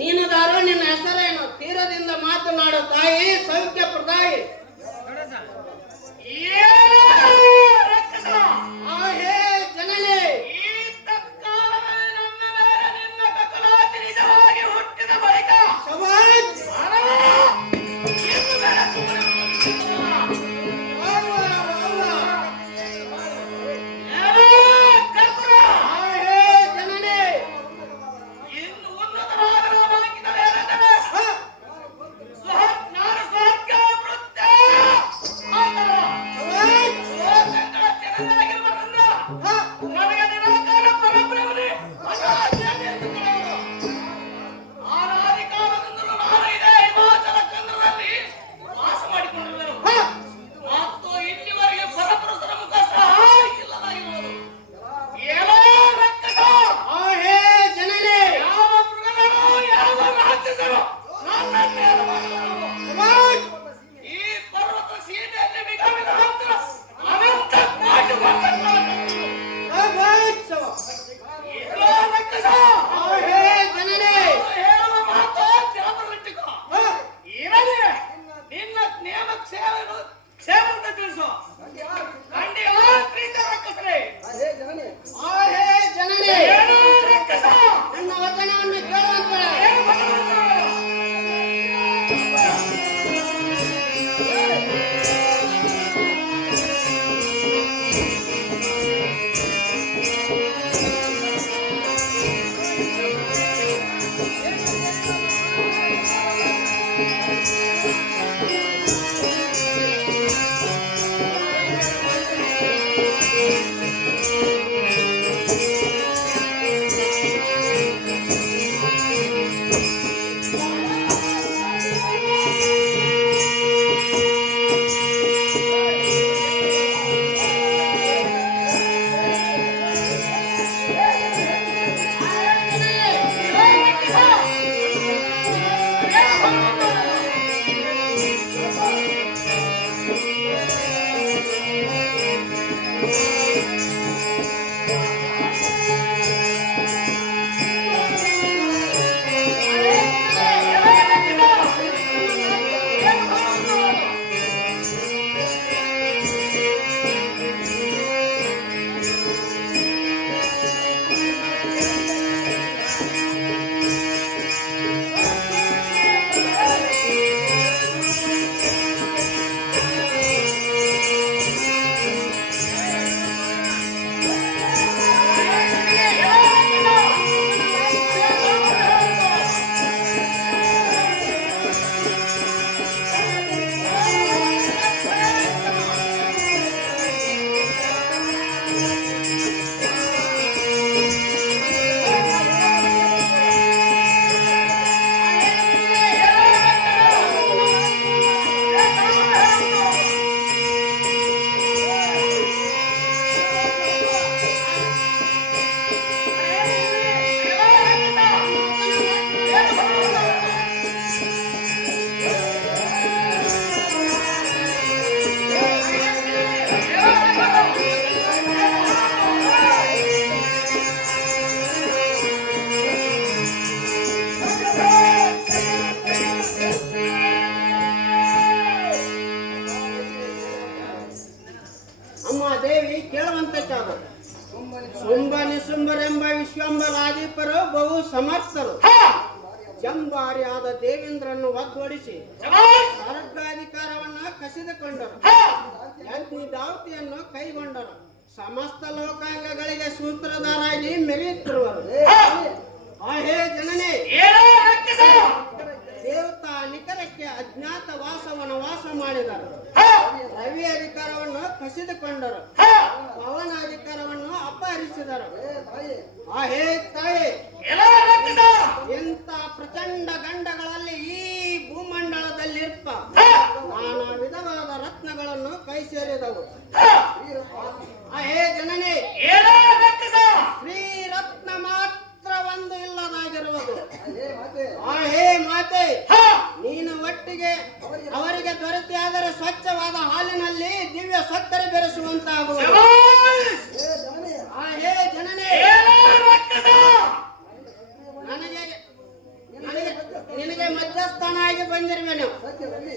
ನೀನು ದಾರು, ನಿನ್ನ ಹೆಸರೇನು? ತೀರದಿಂದ ಮಾತನಾಡು ತಾಯಿ, ಸೌಖ್ಯ ಪ್ರದಾಯಿ. ಹೇ ಜನನಿ, ನನ್ನ ವಚನವನ್ನು ಕೇಳುವಂತೆ. ಶುಂಭನಿಶುಂಭರೆಂಬ ವಿಶ್ವಂಬರಾಧಿಪರು ಬಹು ಸಮರ್ಥರು. ಜಂಬಾರಿಯಾದ ದೇವೇಂದ್ರನ್ನು ಒದ್ದೊಡಿಸಿ ಸ್ವರ್ಗಾಧಿಕಾರವನ್ನು ಕಸಿದುಕೊಂಡರು. ಯಜ್ಞ ದಾವತಿಯನ್ನು ಕೈಗೊಂಡರು. ಸಮಸ್ತ ಲೋಕಾಂಗಗಳಿಗೆ ಸೂತ್ರಧಾರಾಗಿ ಮೆರೆಯುತ್ತಿರುವರು. ಹೇ ಜನನೇ, ದೇವತಾ ನಿಖರಕ್ಕೆ ಅಜ್ಞಾತ ವಾಸವನ್ನು ವಾಸ ಮಾಡಿದರು. ರವಿ ಅಧಿಕಾರವನ್ನು ಕಸಿದುಕೊಂಡರು. ಪವನ ಅಧಿಕಾರವನ್ನು ಅಪಹರಿಸಿದರು. ಹೇ ತಾಯಿ, ಎಂತ ಪ್ರಚಂಡ ಗಂಡಗಳಲ್ಲಿ ಈ ಭೂಮಂಡಲದಲ್ಲಿರ್ಪ ನಾನಾ ವಿಧವಾದ ರತ್ನಗಳನ್ನು ಕೈ ಸೇರಿದವು. ಹೇ ಜನನೇ, ಶ್ರೀ ರತ್ನ ಮಾತ್ರ ದಿವ್ಯ ಸಕ್ಕರೆ ಬೆರೆಸುವಂತಾಗುವುದು. ಹೇ ಜನನೇ, ನನಗೆ ನಿನಗೆ ಮಧ್ಯಸ್ಥನಾಗಿ ಬಂದಿರುವೆನು.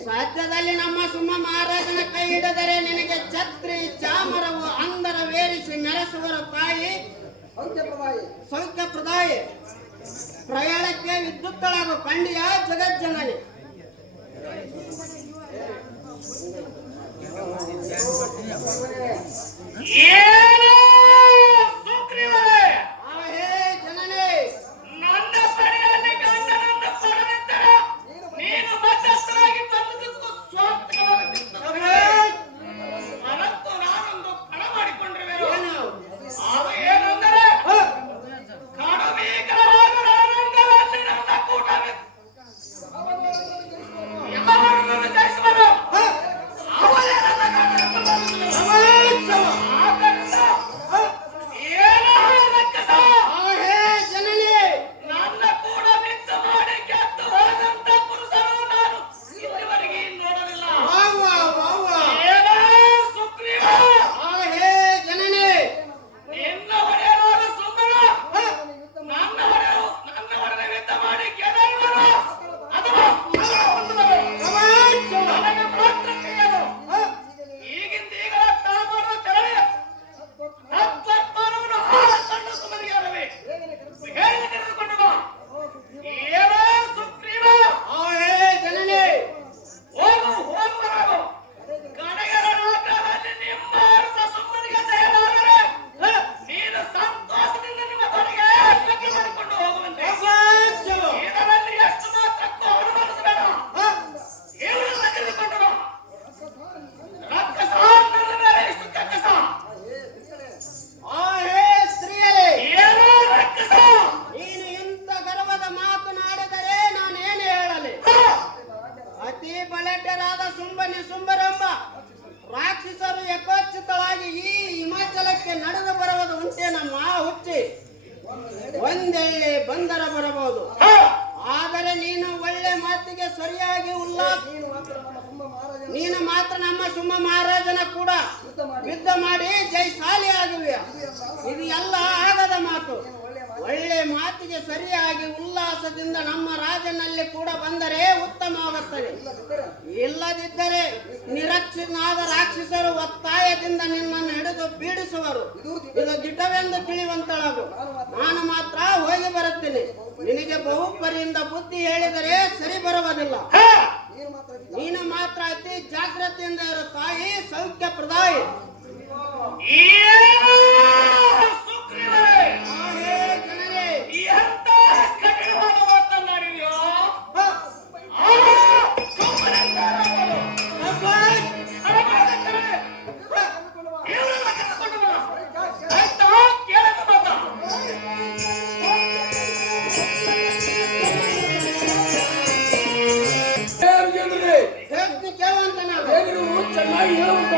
ಸದ್ಯದಲ್ಲಿ ನಮ್ಮ ಸುಮ್ಮ ಮಹಾರಾಜನ ಕೈ ಹಿಡಿದರೆ ನಿನಗೆ ಛತ್ರಿ ಚಾಮರವು ಅಂದರವೇರಿಸಿ ಮೆರೆಸುವರ ತಾಯಿ ಸೌಖ್ಯ ಪ್ರದಾಯಿ. ಪ್ರಯಾಣಕ್ಕೆ ವಿದ್ಯುತ್ತಳಾಗು ಕಂಡಿಯ ಜಗಜ್ಜನನಿ. ಸುಂಬರೆಂಬ ರಾಕ್ಷಸರು ಯಥೋಚಿತವಾಗಿ ಈ ಹಿಮಾಚಲಕ್ಕೆ ನಡೆದು ಬರುವುದು ಉಂಟೆ ನಮ್ಮ ಹುಚ್ಚಿ. ಒಂದೆಳ್ಳೆ ಬಂದರ ಬರಬಹುದು, ಆದರೆ ನೀನು ಒಳ್ಳೆ ಮಾತಿಗೆ ಸರಿಯಾಗಿ ನೀನು ಮಾತ್ರ ನಮ್ಮ ಸುಮ್ಮ ಮಹಾರಾಜನ ಕೂಡ ಯುದ್ಧ ಮಾಡಿ ಜಯಶಾಲಿ ಆಗುವೆ. ಇದು ಎಲ್ಲ ಆಗದ ಮಾತು. ಒಳ್ಳೆ ಮಾತಿಗೆ ಸರಿಯಾಗಿ ಉಲ್ಲಾಸದಿಂದ ನಮ್ಮ ರಾಜನಲ್ಲಿ ಕೂಡ ಬಂದರೆ ಉತ್ತಮವಾಗುತ್ತದೆ. ಇಲ್ಲದಿದ್ದರೆ ನಿರಕ್ಷನಾದ ರಾಕ್ಷಸರು ಒತ್ತಾಯದಿಂದ ನಿನ್ನನ್ನು ಹಿಡಿದು ಪೀಡಿಸುವರು. ಇದು ದಿಟವೆಂದು ತಿಳಿಯುವಂತಳಾಗು. ನಾನು ಮಾತ್ರ ಹೋಗಿ ಬರುತ್ತೇನೆ. ನಿನಗೆ ಬಹುಪರಿಯಿಂದ ಬುದ್ಧಿ ಹೇಳಿದರೆ ಸರಿ ಬರುವುದಿಲ್ಲ. ನೀನು ಮಾತ್ರ ಅತಿ ಜಾಗ್ರತೆಯಿಂದ ಇರು ತಾಯಿ ಸೌಖ್ಯ ಪ್ರದಾಯಿ. ಚೆನ್ನಾಗಿ ಹೇಳುವಂತ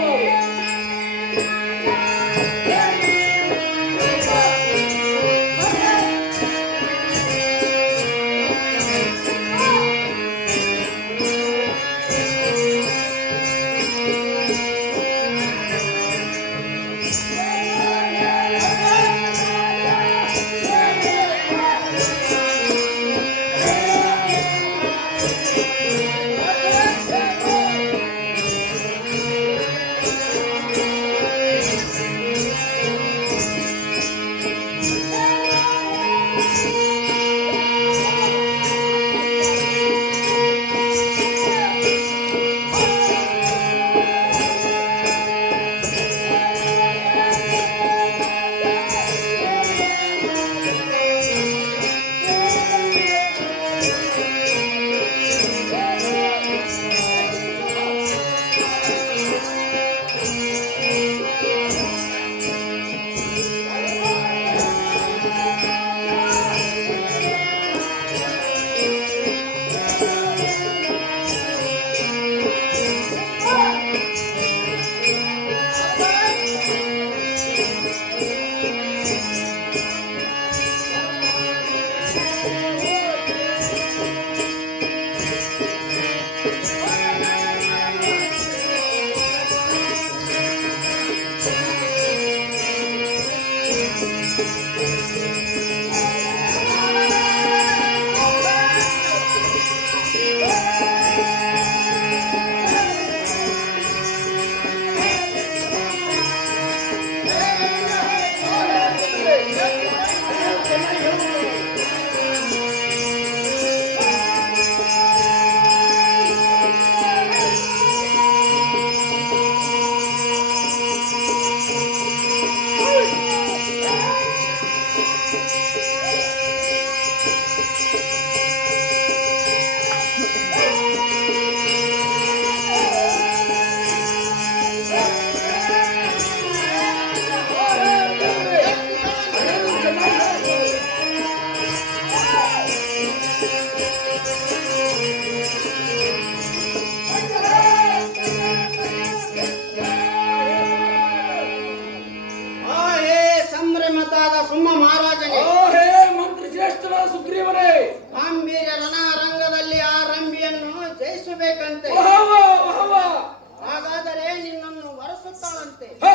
ಹೇಳುತ್ತಾಳಂತೆ. ಹ.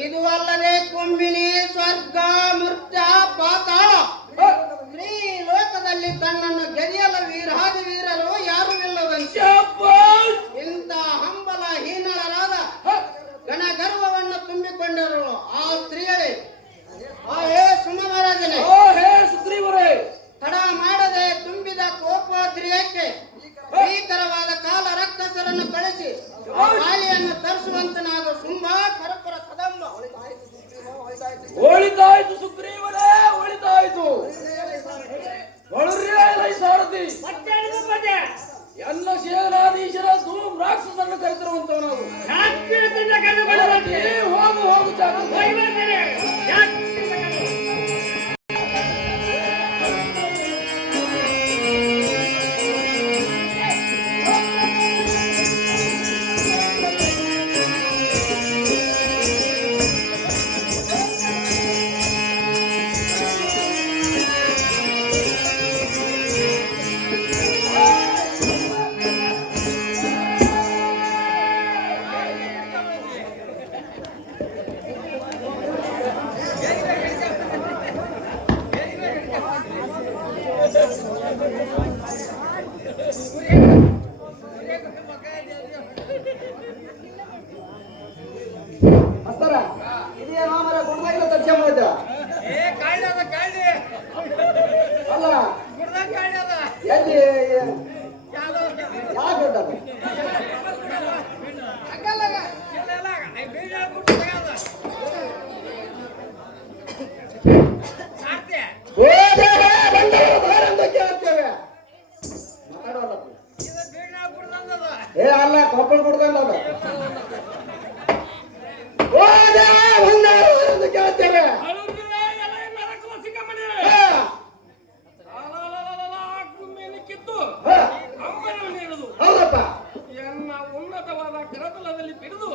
ಇದು ಅಲ್ಲದೆ ಕುಂಬಿನಿ ಸ್ವರ್ಗ ಮೃತ್ಯ ಪಾತಾಳ ಶ್ರೀ ಲೋಕದಲ್ಲಿ ತನ್ನನ್ನು ಗೆದಿಯಲು ವೀರಾದಿ ವೀರರು ಯಾರು ಇಲ್ಲದಂತೆ. ಶಬ್ಬಾಷ್. ಇಂಥ ಹಂಬಲ ಹೀನಳರಾದ ಗಣಗರ್ವವನ್ನು ತುಂಬಿಕೊಂಡರು ಆ ಸ್ತ್ರೀಯರೇ. ಹೇ ಸುಮ ಮಹಾರಾಜನೇ, ಓ ಹೇ ಸುಗ್ರೀವರೇ, ತಡ ಮಾಡದೆ ತುಂಬಿದ ಕೋಪೋದ್ರಿಯಕ್ಕೆ ಭೀಕರವಾದ ಕಾಲ ರಕ್ಕಸರನ್ನು ಕಳಿಸಿ ಬಾಲಿಯನ್ನು ತರಿಸುವಂತೆ ನಾವು ಶುಂಭ ಕರಪುರ ಕದಂಬ. ಒಳಿತಾಯ್ತು ಸುಗ್ರೀವರೇ, ಒಳಿತಾಯ್ತು. ಒಳ್ಳೆಯ ಸಾರಥಿ ಎಲ್ಲ ಸೇನಾಧೀಶರ ಧೂಮ್ ರಾಕ್ಷಸನ್ನು ಕರೆತಿರುವಂತವ ನಾವು. ಹೋಗು ಹೋಗು ಅಸ್ತರ ಇದೇನೋ ಮರ ಗುಡ್ದಾಗಿಲ್ಲ ತರ್ಸ ಮಾಡಿದ ಅಲ್ಲ ಎಲ್ಲಿ ಯಾವ ಗುಡ್ಡ ಕೇಳ್ತೇವೆ ಮಾತಾಡೋಲ್ಲ ಏ ಅಲ್ಲ ಕೊಪ್ಪಳ ಗುಡ್ದಂದ ಅದ ಕೇಳ್ತೇವೆ ಹೌದಪ್ಪ ಎನ್ನ ಉನ್ನತವಾದ ಕರತಲದಲ್ಲಿ ಬಿಡಿದು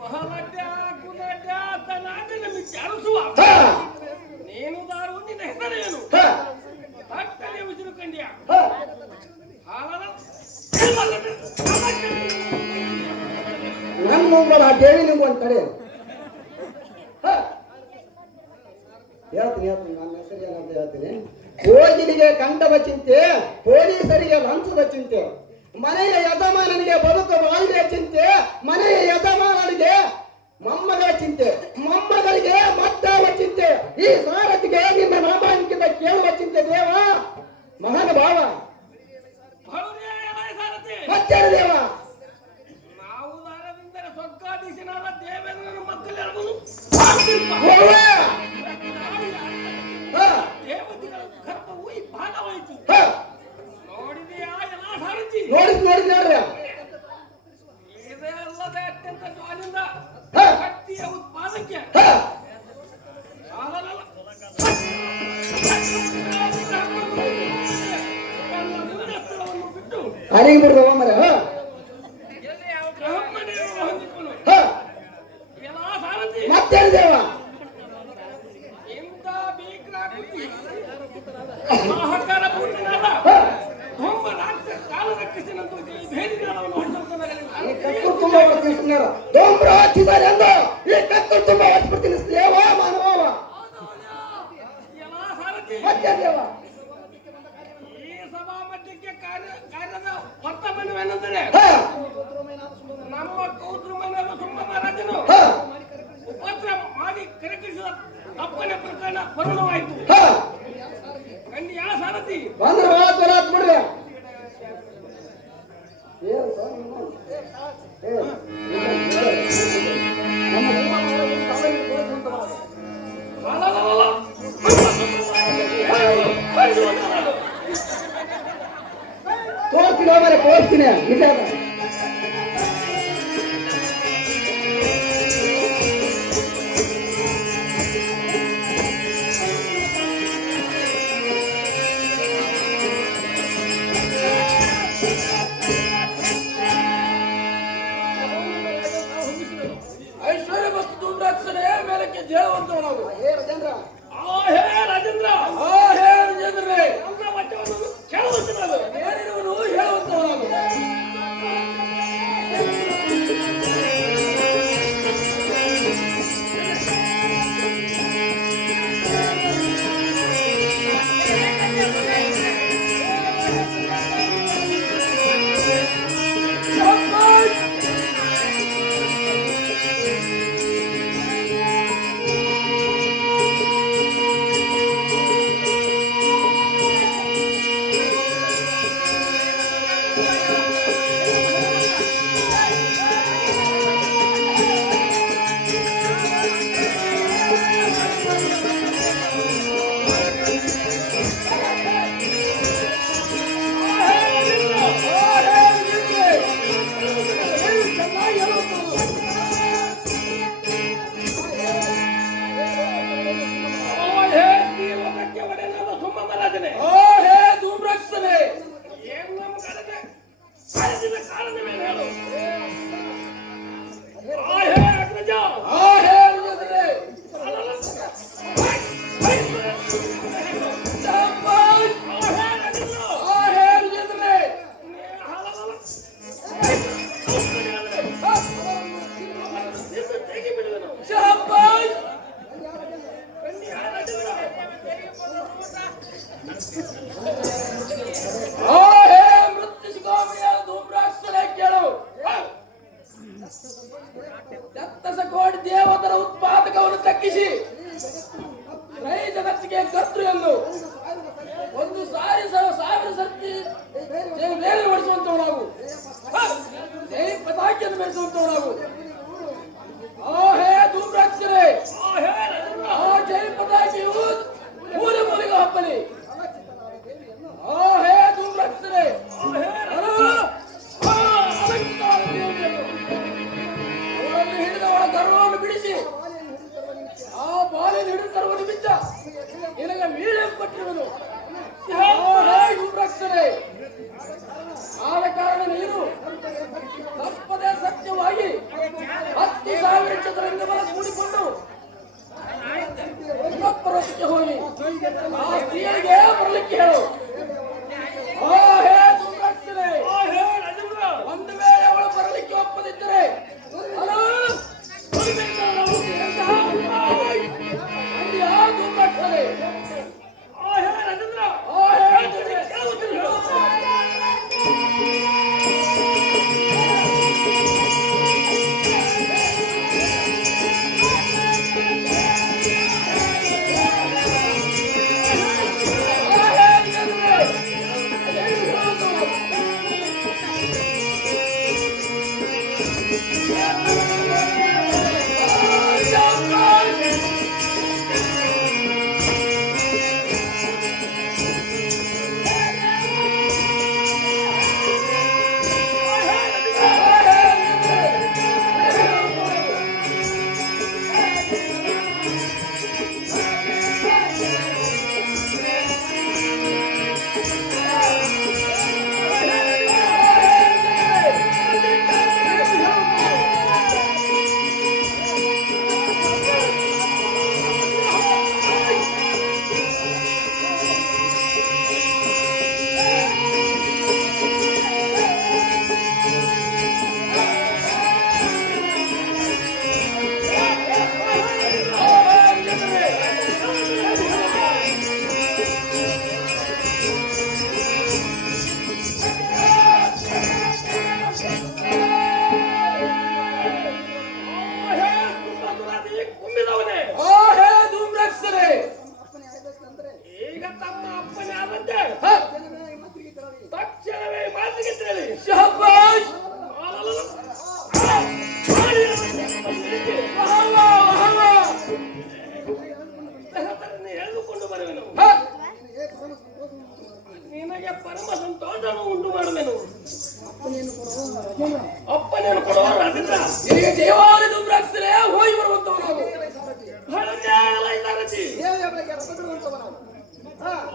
ಮಹಾನಟ್ಯ ಕುನಟ್ಯ ತನಾದಿನ ವಿಚಾರಿಸುವ ನೀನು ದಾರು ನಿನ್ನ ಹೆಸರೇನು ತಕ್ಕನೆ ಉಸಿರು ಕಂಡ್ಯ ನನ್ನ ಮುಂಬಲ ದೇವಿ ನಿಮ್ಗೆ ಒಂದು ಕಡೆ ಹೇಳ್ತೀನಿ ನನ್ನ ಹೆಸರು ಏನಂತ ಹೇಳ್ತೀನಿ. ಕೋಗಿಲಿಗೆ ಕಂಠವ ಚಿಂತೆ, ಪೊಲೀಸರಿಗೆ ಲಂಚದ ಚಿಂತೆ, ಮನೆಯ ಯಜಮಾನನಿಗೆ ಬದುಕು ಬಾಳಿಗೆ ಚಿಂತೆ, ಮನೆಯ ಯಜಮಾನನಿಗೆ ಮೊಮ್ಮಗಳ ಚಿಂತೆ, ಮೊಮ್ಮಗಳಿಗೆ ಮತ್ತಾವ ಚಿಂತೆ, ಈ ಸಾರಥಿಗೆ ನಿನ್ನ ನಾಮಾಂಕಿತ ಕೇಳುವ ಚಿಂತೆ ದೇವ ಮಹಾನ ಭಾವ ಮತ್ತೇನು ದೇವ. ನಾವು ದಾರದಿಂದರೆ ಸ್ವರ್ಗಾಧೀಶನಾದ ದೇವೇಂದ್ರನ ಮಕ್ಕಳೆಲ್ಲರೂ ದೇವತೆಗಳ ಗರ್ಭವು ಈ ಭಾಗವಾಯಿತು. ನೋಡಿದೆಯಾ ಎಲ್ಲ ಸಾರಥಿ? ನೋಡ್ರಿ ಇದೇ ಅಲ್ಲದೆ ಅತ್ಯಂತ ಜ್ವಾಲಿಂದ ಕತ್ತಿಯ ಉತ್ಪಾದಕ್ಕೆ ಬಿಟ್ಟು ಅಲ್ಲಿಗೆ ಬಿಡ್ದವ ಮರ ಬ್ರಹ್ಮದೇವರು ಹೊಂದಿಕೊಂಡು ಎಲ್ಲ ಸಾರಥಿ ಮತ್ತೇನು ದೇವ. ಇಂಥ ಭೀಕರಾಕೃತಿ ಮಹಾಕಾರ ಪೂರ್ಣನಾದ ಹೊಂಬ ರಾಕ್ಷಸ ಕಾಲರಕ್ಷಿಸಿನಂತೂ ಭೇದಿನಾಳವನ್ನು ಹೊಡೆಸಲ್ಪಡಲಿ. ಕತ್ತೂರು ತುಂಬಾ ವರ್ತಿಸ್ತಾರ ದೊಂಬ್ರ ಹಚ್ಚಿದ್ದಾರೆ ಅಂದ ಈ ಕತ್ತೂರು ತುಂಬಾ ಹಚ್ಬಿಡ್ತೀನಿ ದೇವ ಮಾನವ ಎಲ್ಲ ಸಾರಥಿ ಮತ್ತೆ ದೇವ. ಈ ಸಭಾ ಮಧ್ಯಕ್ಕೆ ಕಾರ್ಯದ ವರ್ತಮಾನವೇನೆಂದರೆ ನಮ್ಮ ಕೌದ್ರಮನಾದ ಸುಮ್ಮ ಮಹಾರಾಜನು ಉಪದ್ರ ಮಾಡಿ ಕರೆಕರಿಸಿದ ತಪ್ಪನೆ ಪ್ರಕರಣ ಪರಿಣಾಮವಾಯಿತು. ಕಂಡು ಯಾವ ಸಾರಥಿ ಬಂದ್ರೆ ಮಾತು ಬಿಡ್ರಿ. ತೋರ್ತೀನಿ ಹೋಗ್ರೆ ತೋರ್ತೀನಿ ಇಲ್ಲ ಐಶ್ವರ್ಯ ಮತ್ತು ದುರ್ರಾಕ್ಷಣೆ ಮೇಲಕ್ಕೆ ಜೇಳುವಂತವು ನಾವು. ರಾಜೇಂದ್ರ ಆ ಹೇ ರಾಜೇಂದ್ರ, ಆ ಹೇ ರಾಜೇಂದ್ರೇ, ನಮ್ಮ ವಚನವನ್ನು ಕೇಳುವುದು ಪರಮ ಸಂತೋಷವನ್ನು ಉಂಟು ಮಾಡುವೆನು. ಅಪ್ಪನೇನು ಕೊಡುವ ರಾಜೇಂದ್ರ ನಿನಗೆ ದೇವಾಲಯದ ರುದ್ರಾಕ್ಷರೇ ಹೋಗಿ ಬರುವಂತವನು ನಾನು.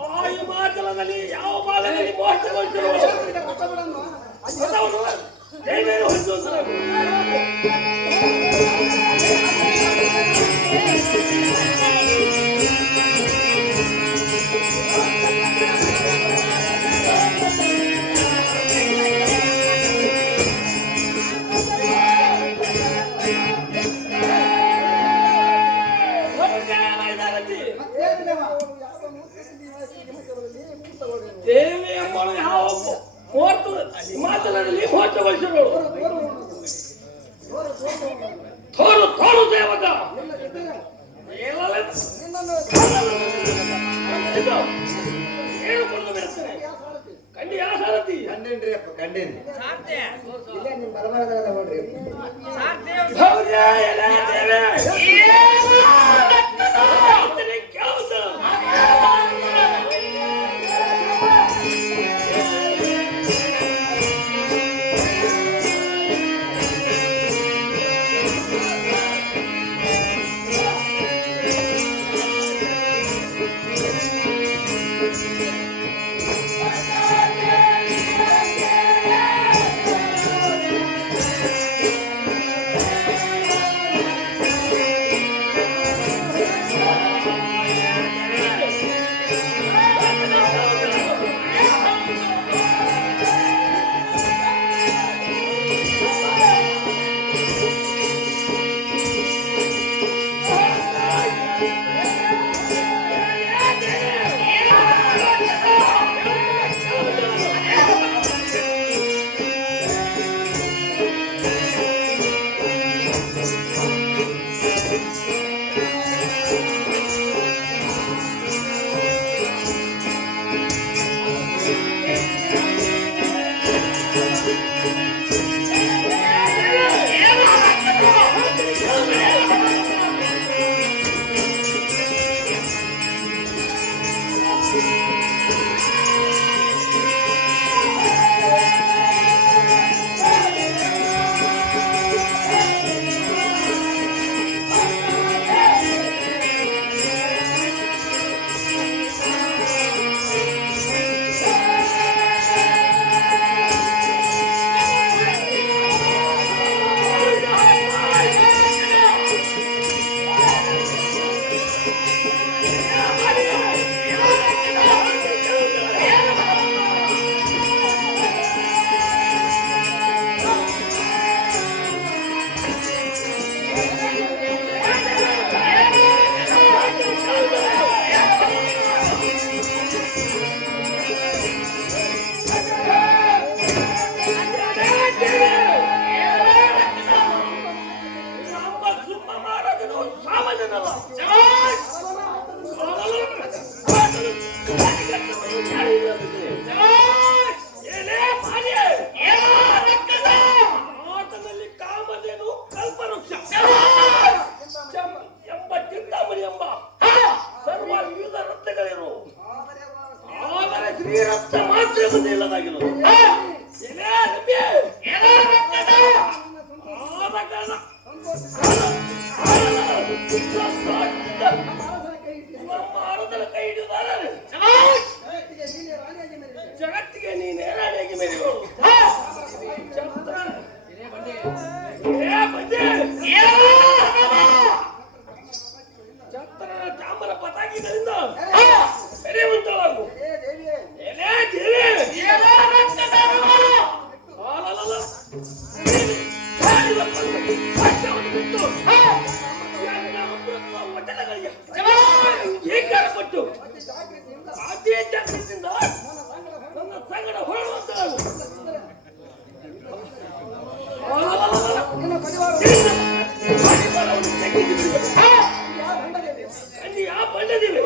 ಆ ಹಿಮಾಚಲದಲ್ಲಿ ಯಾವ ಭಾಗದಲ್ಲಿ ಮೋಕ್ಷಗೊಳಿಸಿರುವ ಏನೇನು ಹೊಂದುವಂತ ದೇವಿ ಎಂಬಳು ಯಾವ ಹಿಮಾಚಲದಲ್ಲಿ ಮೋಕ್ಷಗೊಳಿಸಿರೋಳು. ತೋರು ತೋರು ದೇವಕ ಏನು ಕೊಡಲು ಬಿಡುತ್ತೇನೆ. ಕಂಡಿ ಯಾವ ಸಾರಥಿ ಕಂಡೇನ್ರಿ ಅಪ್ಪ ಕಂಡೇನ್ರಿ. ಇಲ್ಲೇ ನಿಮ್ ಬಲಬಲದಾಗ ನೋಡ್ರಿ. ರಕ್ತ ಮಾತ್ರ ಬಂದಿಲ್ಲದಾಗಿಲ್ಲ. ಕೈ ಹಿಡಿದಾರೆ ಜಗತ್ತಿಗೆ ನೀನೇ ರಾಣಿಯಾಗಿ ಮೆರೆಯುವಳು. ಛತ್ರನ ಚಾಮರ ಪತಾಕಿಗಳಿಂದ ಮೆರೆಯುವಂತಳಾಗು. ಪಟ್ಟು ಅದೇ ಜಾಗೃತಿಯಿಂದ ನನ್ನ ಸಂಗಡ ಹೊರಡುವಂತಳಾಗು. ಆ ಬಂಡದಿವೆ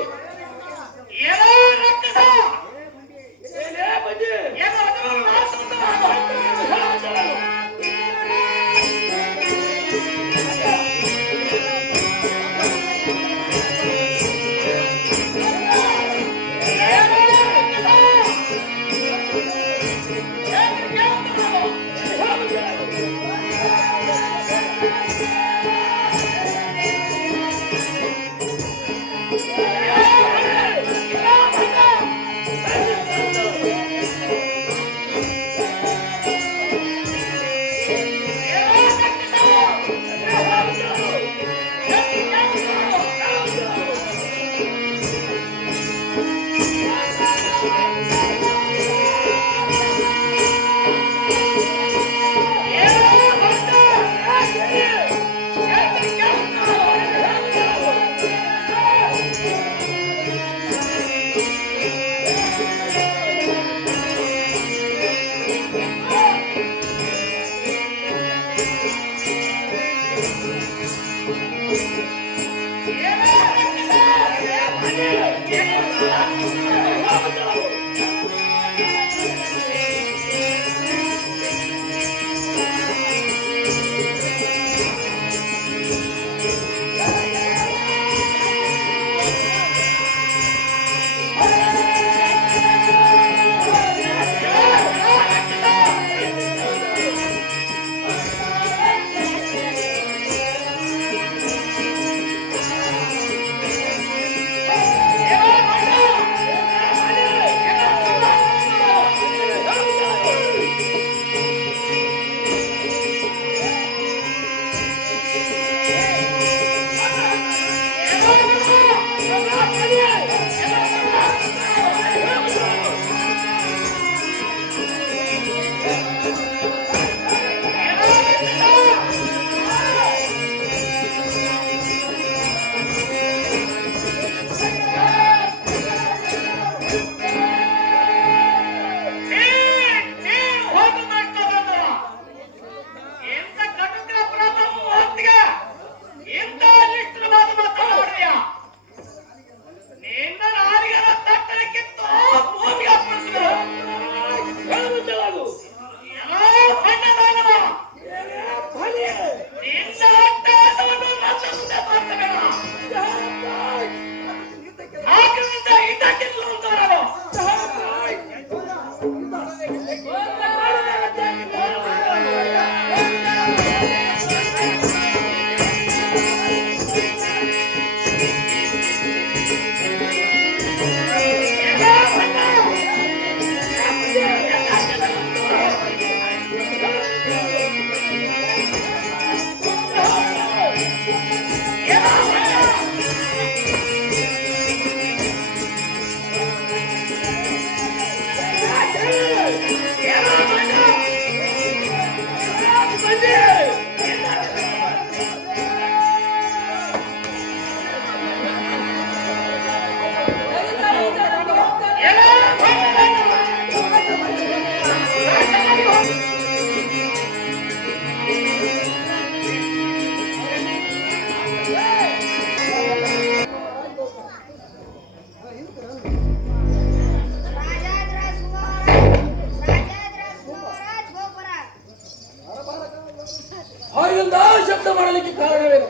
ಹಾಗೆಂದ ಶಬ್ದ ಮಾಡಲಿಕ್ಕೆ ಕಾರಣವೇನು?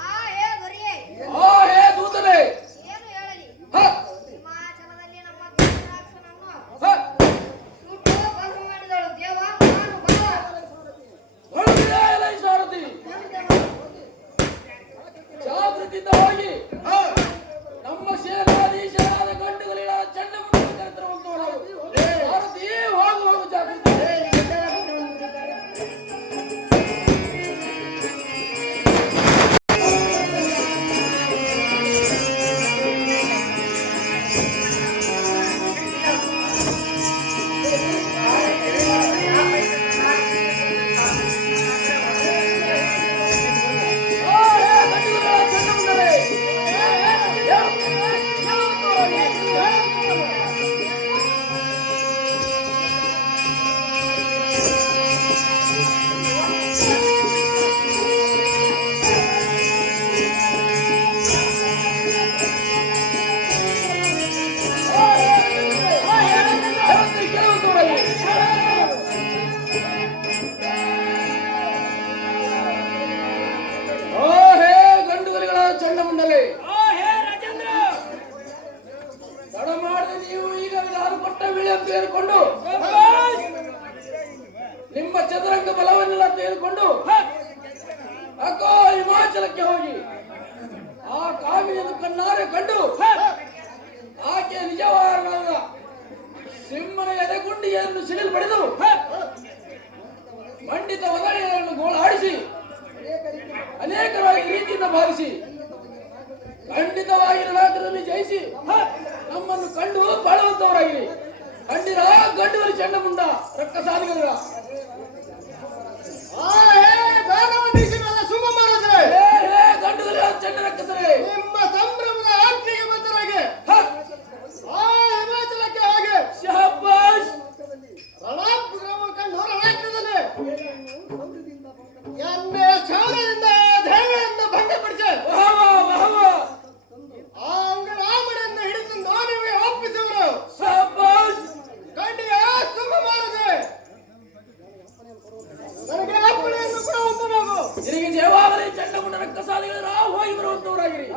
ಆ ಹೇ ದೊರೆಯೇ, ಆ ಹೇ ದೂತನೇ, ಏನು ಹೇಳಲಿ? ಹ, ಹಿಮಾಚಲದಲ್ಲಿ ನಮ್ಮ ದುಷ್ಟರಾಕ್ಷಸನನ್ನು ಹ, ಸುಟ್ಟು ಭಸ್ಮ ಮಾಡಿದಳು ದೇವ ಮಹಾನುಭಾವ. ಹೊರಗಿದೆ ಎಲೈ ಸಾರಥಿ. ಜಾಗೃತಿಯಿಂದ ಹೋಗಿ ನಮ್ಮ ಸೇನಾಧೀಶರಾದ ಗಂಡುಗಳಿಲ್ಲ ಚಂಡಮುಂಡನ ಕರೆತರುವಂತವರಾಗು. ಸಾರಥಿ ಹೋಗು ಹೋಗು ಜಾಗೃತಿ. ಚಂಡಮುಂಡಲೇ, ತಡ ಮಾಡದೆ ನೀವು ಈಗ ನಾನು ಕೊಟ್ಟ ವಿಳಿಯನ್ನು ತೆಗೆದುಕೊಂಡು ನಿಮ್ಮ ಚದುರಂಗ ಬಲವನ್ನೆಲ್ಲ ತೆಗೆದುಕೊಂಡು ಅಕ್ಕೋ ಹಿಮಾಚಲಕ್ಕೆ ಹೋಗಿ ಆ ಕಾಮಿನಿಯನ್ನು ಕಣ್ಣಾರೆ ಕಂಡು ಆಕೆ ನಿಜವಾದ ಸಿಂಹನ ಎದೆಗುಂಡಿಯನ್ನು ಸಿಡಿಲು ಪಡೆದು ಮಂಡಿತ ಒದಳೆಯನ್ನು ಗೋಳಾಡಿಸಿ ಅನೇಕರಾಗಿ ರೀತಿಯಿಂದ ಭಾವಿಸಿ ಖಂಡಿತವಾಗಿ ರಾತ್ರಿಯಲ್ಲಿ ಜಯಿಸಿ ನಮ್ಮನ್ನು ಕಂಡು ಬಾಳುವಂತವರಾಗಿರಿ. ಕಂಡಿರ ಗಂಡುವಲಿ ಚಂಡಮುಂಡ ರಕ್ತ ಸಾಧಿಗಳ ಗಂಡುಗಲಿ ಚಂಡ ರಕ್ಕಸರೇ, ನಿಮ್ಮ ಸಂಭ್ರಮದ ಆಜ್ಞೆಗೆ ಬದ್ಧರಾಗಿ ಆ ಹಿಮಾಚಲಕ್ಕೆ ಹೋಗಿ ಶಹಬ್ಬಾಸ್ ರಣಾಪುರವ ಕಂಡು ರಣಾಂಗಣದಲ್ಲಿ ಎಮ್ಮೆ ಶೌರ್ಯದಿಂದ ದೇವಿಯನ್ನು ಭಂಗಪಡಿಸಿ ಆ ಅಂಗರಾಮಣೆಯನ್ನು ಹಿಡಿದು ನಿಮಗೆ ಒಪ್ಪಿಸುವರು. ಶಹಬ್ಬಾಸ್ ಕಂಡಿಯ ಸುಮ್ಮ ಮಾಡದೆ ನನಗೆ ಅಪ್ಪಣೆಯನ್ನು ಕೊಡುವಂತನಾಗು. ನಿನಗೆ ಜಯವಾಗಲಿ ಚಂಡಮುಂಡ ರಕ್ತ ಸಾಧಿಗಳ ಹೋಗಿ ಬರುವಂತವರಾಗಿರಿ.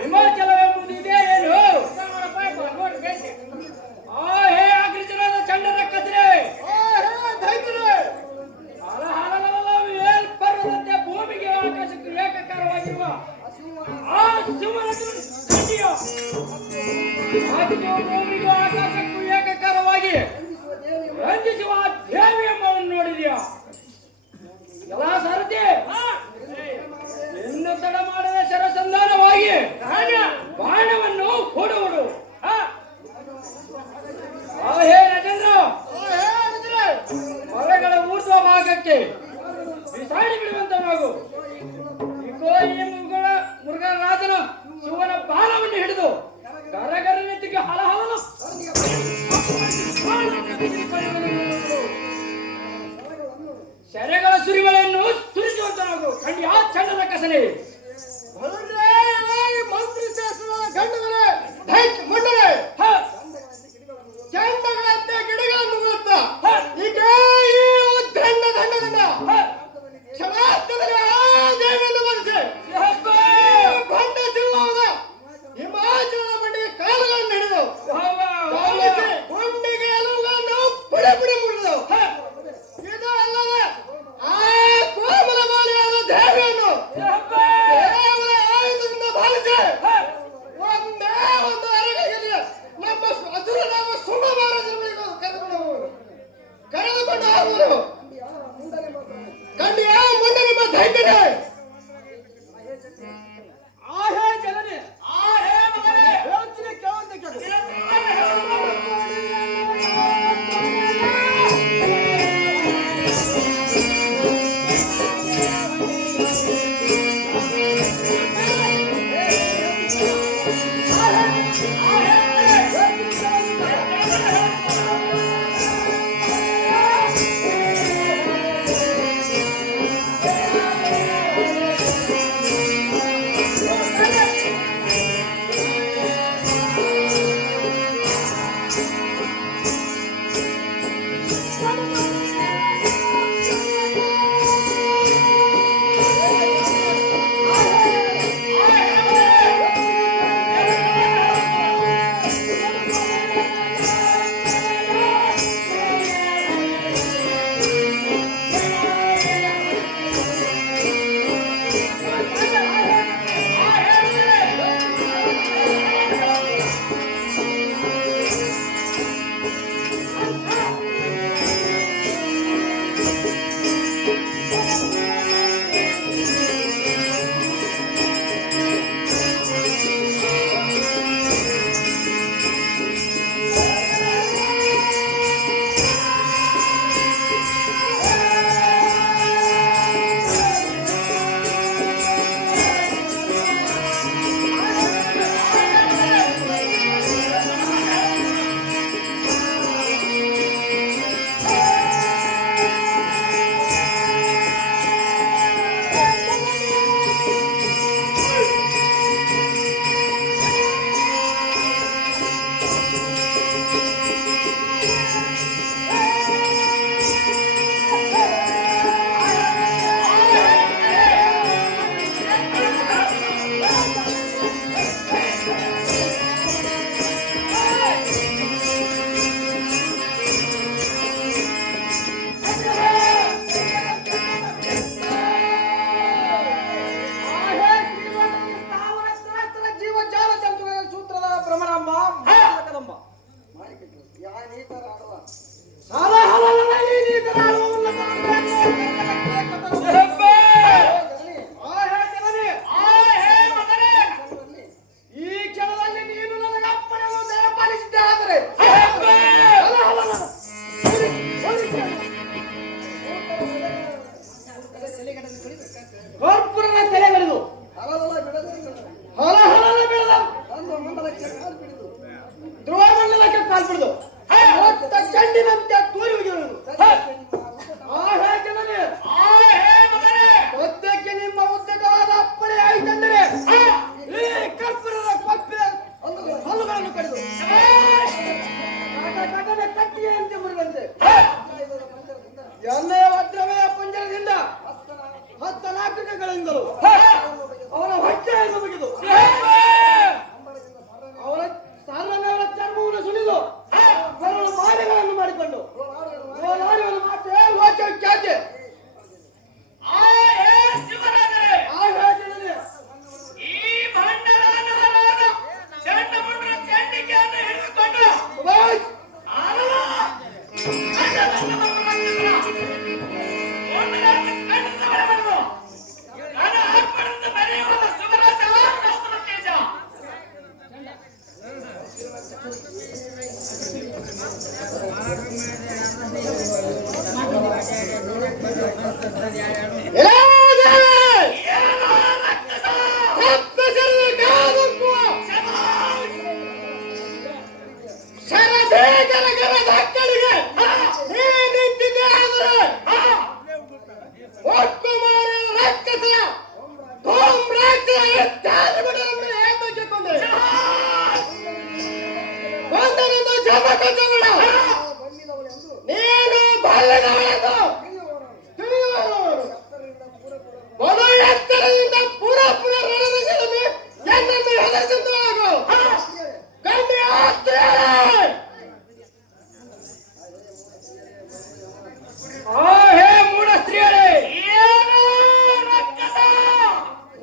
ಹಿಮಾಚಲವೆಂಬುದು ಇದೇ ಏನು? ಆ ಹೇ ಅಗ್ರಜನಾದ ಚಂಡ ರಕ್ಕಸರೇ, ಮೇಲ್ಪರ್ವದಂತೆ ಭೂಮಿಗೆ ಆಕಾಶಕ್ಕೂ ಏಕಕಾರವಾಗಿರುವ ಆ ಸಿಂಹನ ಭೂಮಿಗೂ ಆಕಾಶಕ್ಕೂ ಏಕಕಾರವಾಗಿ ರಂಜಿಸುವ ದೇವಿ ಎಂಬವನ್ನು ನೋಡಿದೆಯಾ? ಎಲ್ಲ ಸಾರಥಿ, ಇನ್ನು ತಡ ಮಾಡದೆ ಶರಸಂಧಾನವಾಗಿ ಬಾಣವನ್ನು ಹೂಡುವುದು. ಹೇ ರಾಜೇಂದ್ರ, ಮರಗಳ ಊರ್ಧ್ವ ಭಾಗಕ್ಕೆ ಬಿಸಾಡಿ ಬಿಡುವಂತನಾಗು. ಈ ಮುರುಘರಾಜನ ಶಿವನ ಬಾಣವನ್ನು ಹಿಡಿದು ಗರಗರನೆತ್ತಿಗೆ ಹಲಹಲನು ಸೆರೆಗಳ ಸುರಿಮಳೆಯನ್ನು ಸುರಿಸುವಂತನಾಗು. ಖಂಡಿಯ ಚಂಡನ ಕಸನೆ ಮಂತ್ರಿ ಶಾಸ್ತ್ರದ ಗಂಡುಗಳೇ ಮಂಡಲೆ ಚಂಡಗಳಂತೆ ಗಿಡಗಳನ್ನು ಮುಗುತ್ತ ಈಗ ಈ ದಂಡ ದಂಡದಿಂದ ಕ್ಷಣಾರ್ಥದಲ್ಲಿ ಆ ದೇವಿಯನ್ನು ಬರೆಸಿ ಬಂಡ ಸಿಂಹದ ಹಿಮಾಚಲದ ಬಂಡಿಗೆ ಕಾಲುಗಳನ್ನು ಹಿಡಿದು ಗುಂಡಿಗೆ ಎಲುಬುಗಳನ್ನು ಪುಡಿ ಪುಡಿ ಮುರಿದು ಇದು ಅಲ್ಲದೆ ಆ ಕೋಮಲ ಬಾಲಿಯಾದ ದೇವಿಯನ್ನು ಆ ಹೇ ಜನನೇ, ಆ ಹೇ ಮಗನೇ, ಹೇಳ್ತೀನಿ ಕೇಳುವಂತೆ ಕೇಳು. ಕರ್ಪೂರದ ತಲೆಗಡಿದು ಧ್ರುವ ಮಂಡಲಕ್ಕೆ ಕಾಲ್ ಬಿಡುದು ಚೆಂಡಿನಂತೆ ತೂರಿ ಹೋಗಿರುವುದು. ಒದ್ದಕ್ಕೆ ನಿಮ್ಮ ಉದ್ದಕವಾದ ಅಪ್ಪಣೆ ಆಯ್ತೆಂದರೆ ಈ ಕರ್ಪೂರದ ಕೊಪ್ಪಿನ ಹಲ್ಲುಗಳನ್ನು ಕಡಿದು ಕಟ್ಟಿಗೆಯಂತೆ ಮುರಿದಂತೆ ಎಣ್ಣೆಯ ವಜ್ರಮಯ ಪಂಜರದಿಂದ 14 ದಿನಗಳಿಂದಲೂ ಅವನ ಹೊಟ್ಟೆಯನ್ನು ಮುಗಿದು ಅವರ ಸಾಲನೆಯವರ ಚರ್ಮವನ್ನು ಸುಲಿದು ಅವರ ಮಾಲೆಗಳನ್ನು ಮಾಡಿಕೊಂಡು ಓಲಾಡುವ ಮಾತೆ ವಾಕ್ಯ ಖ್ಯಾತೆ.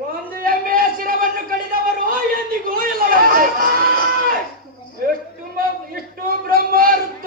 ಒಂದು ಎಮ್ಮೆಯ ಶಿರವನ್ನು ಕಡಿದವರು ಎಂದಿಗೂ ಇಲ್ಲ. ಎಷ್ಟು ಬ್ರಹ್ಮ ವೃತ್ತ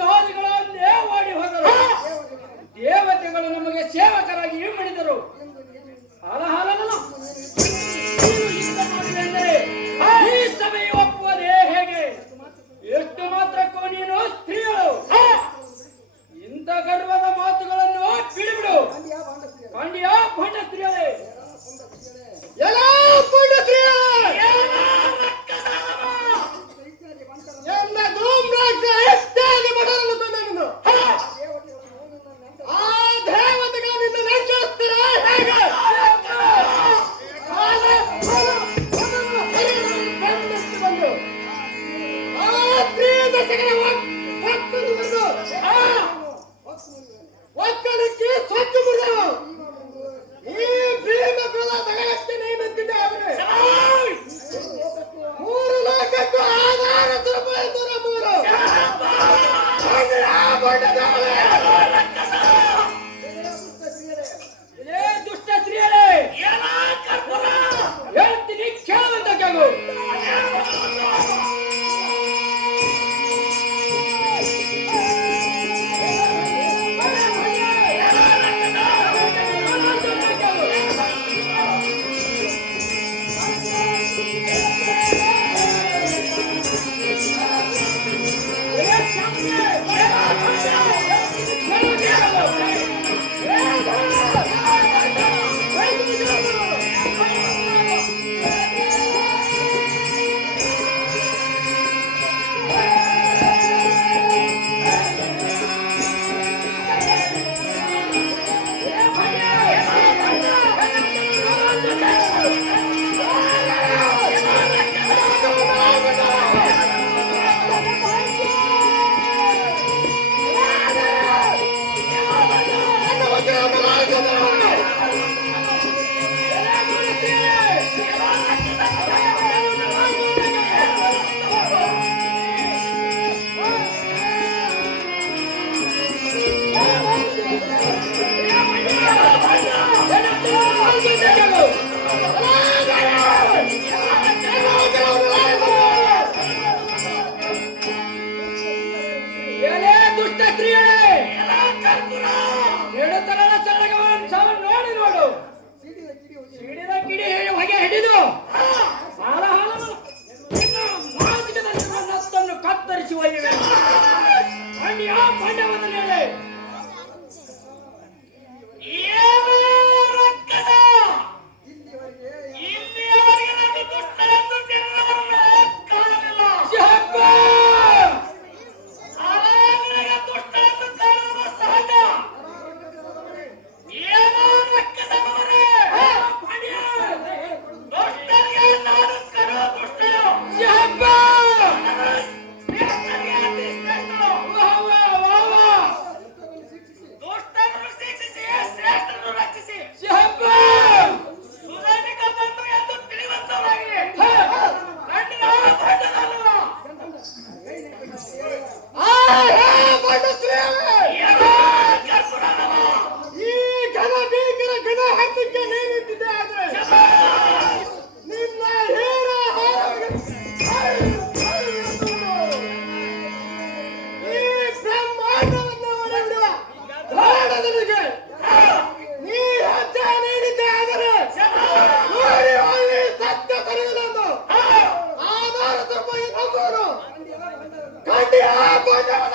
ಕಂಡಿಯ ಗೋಜವನ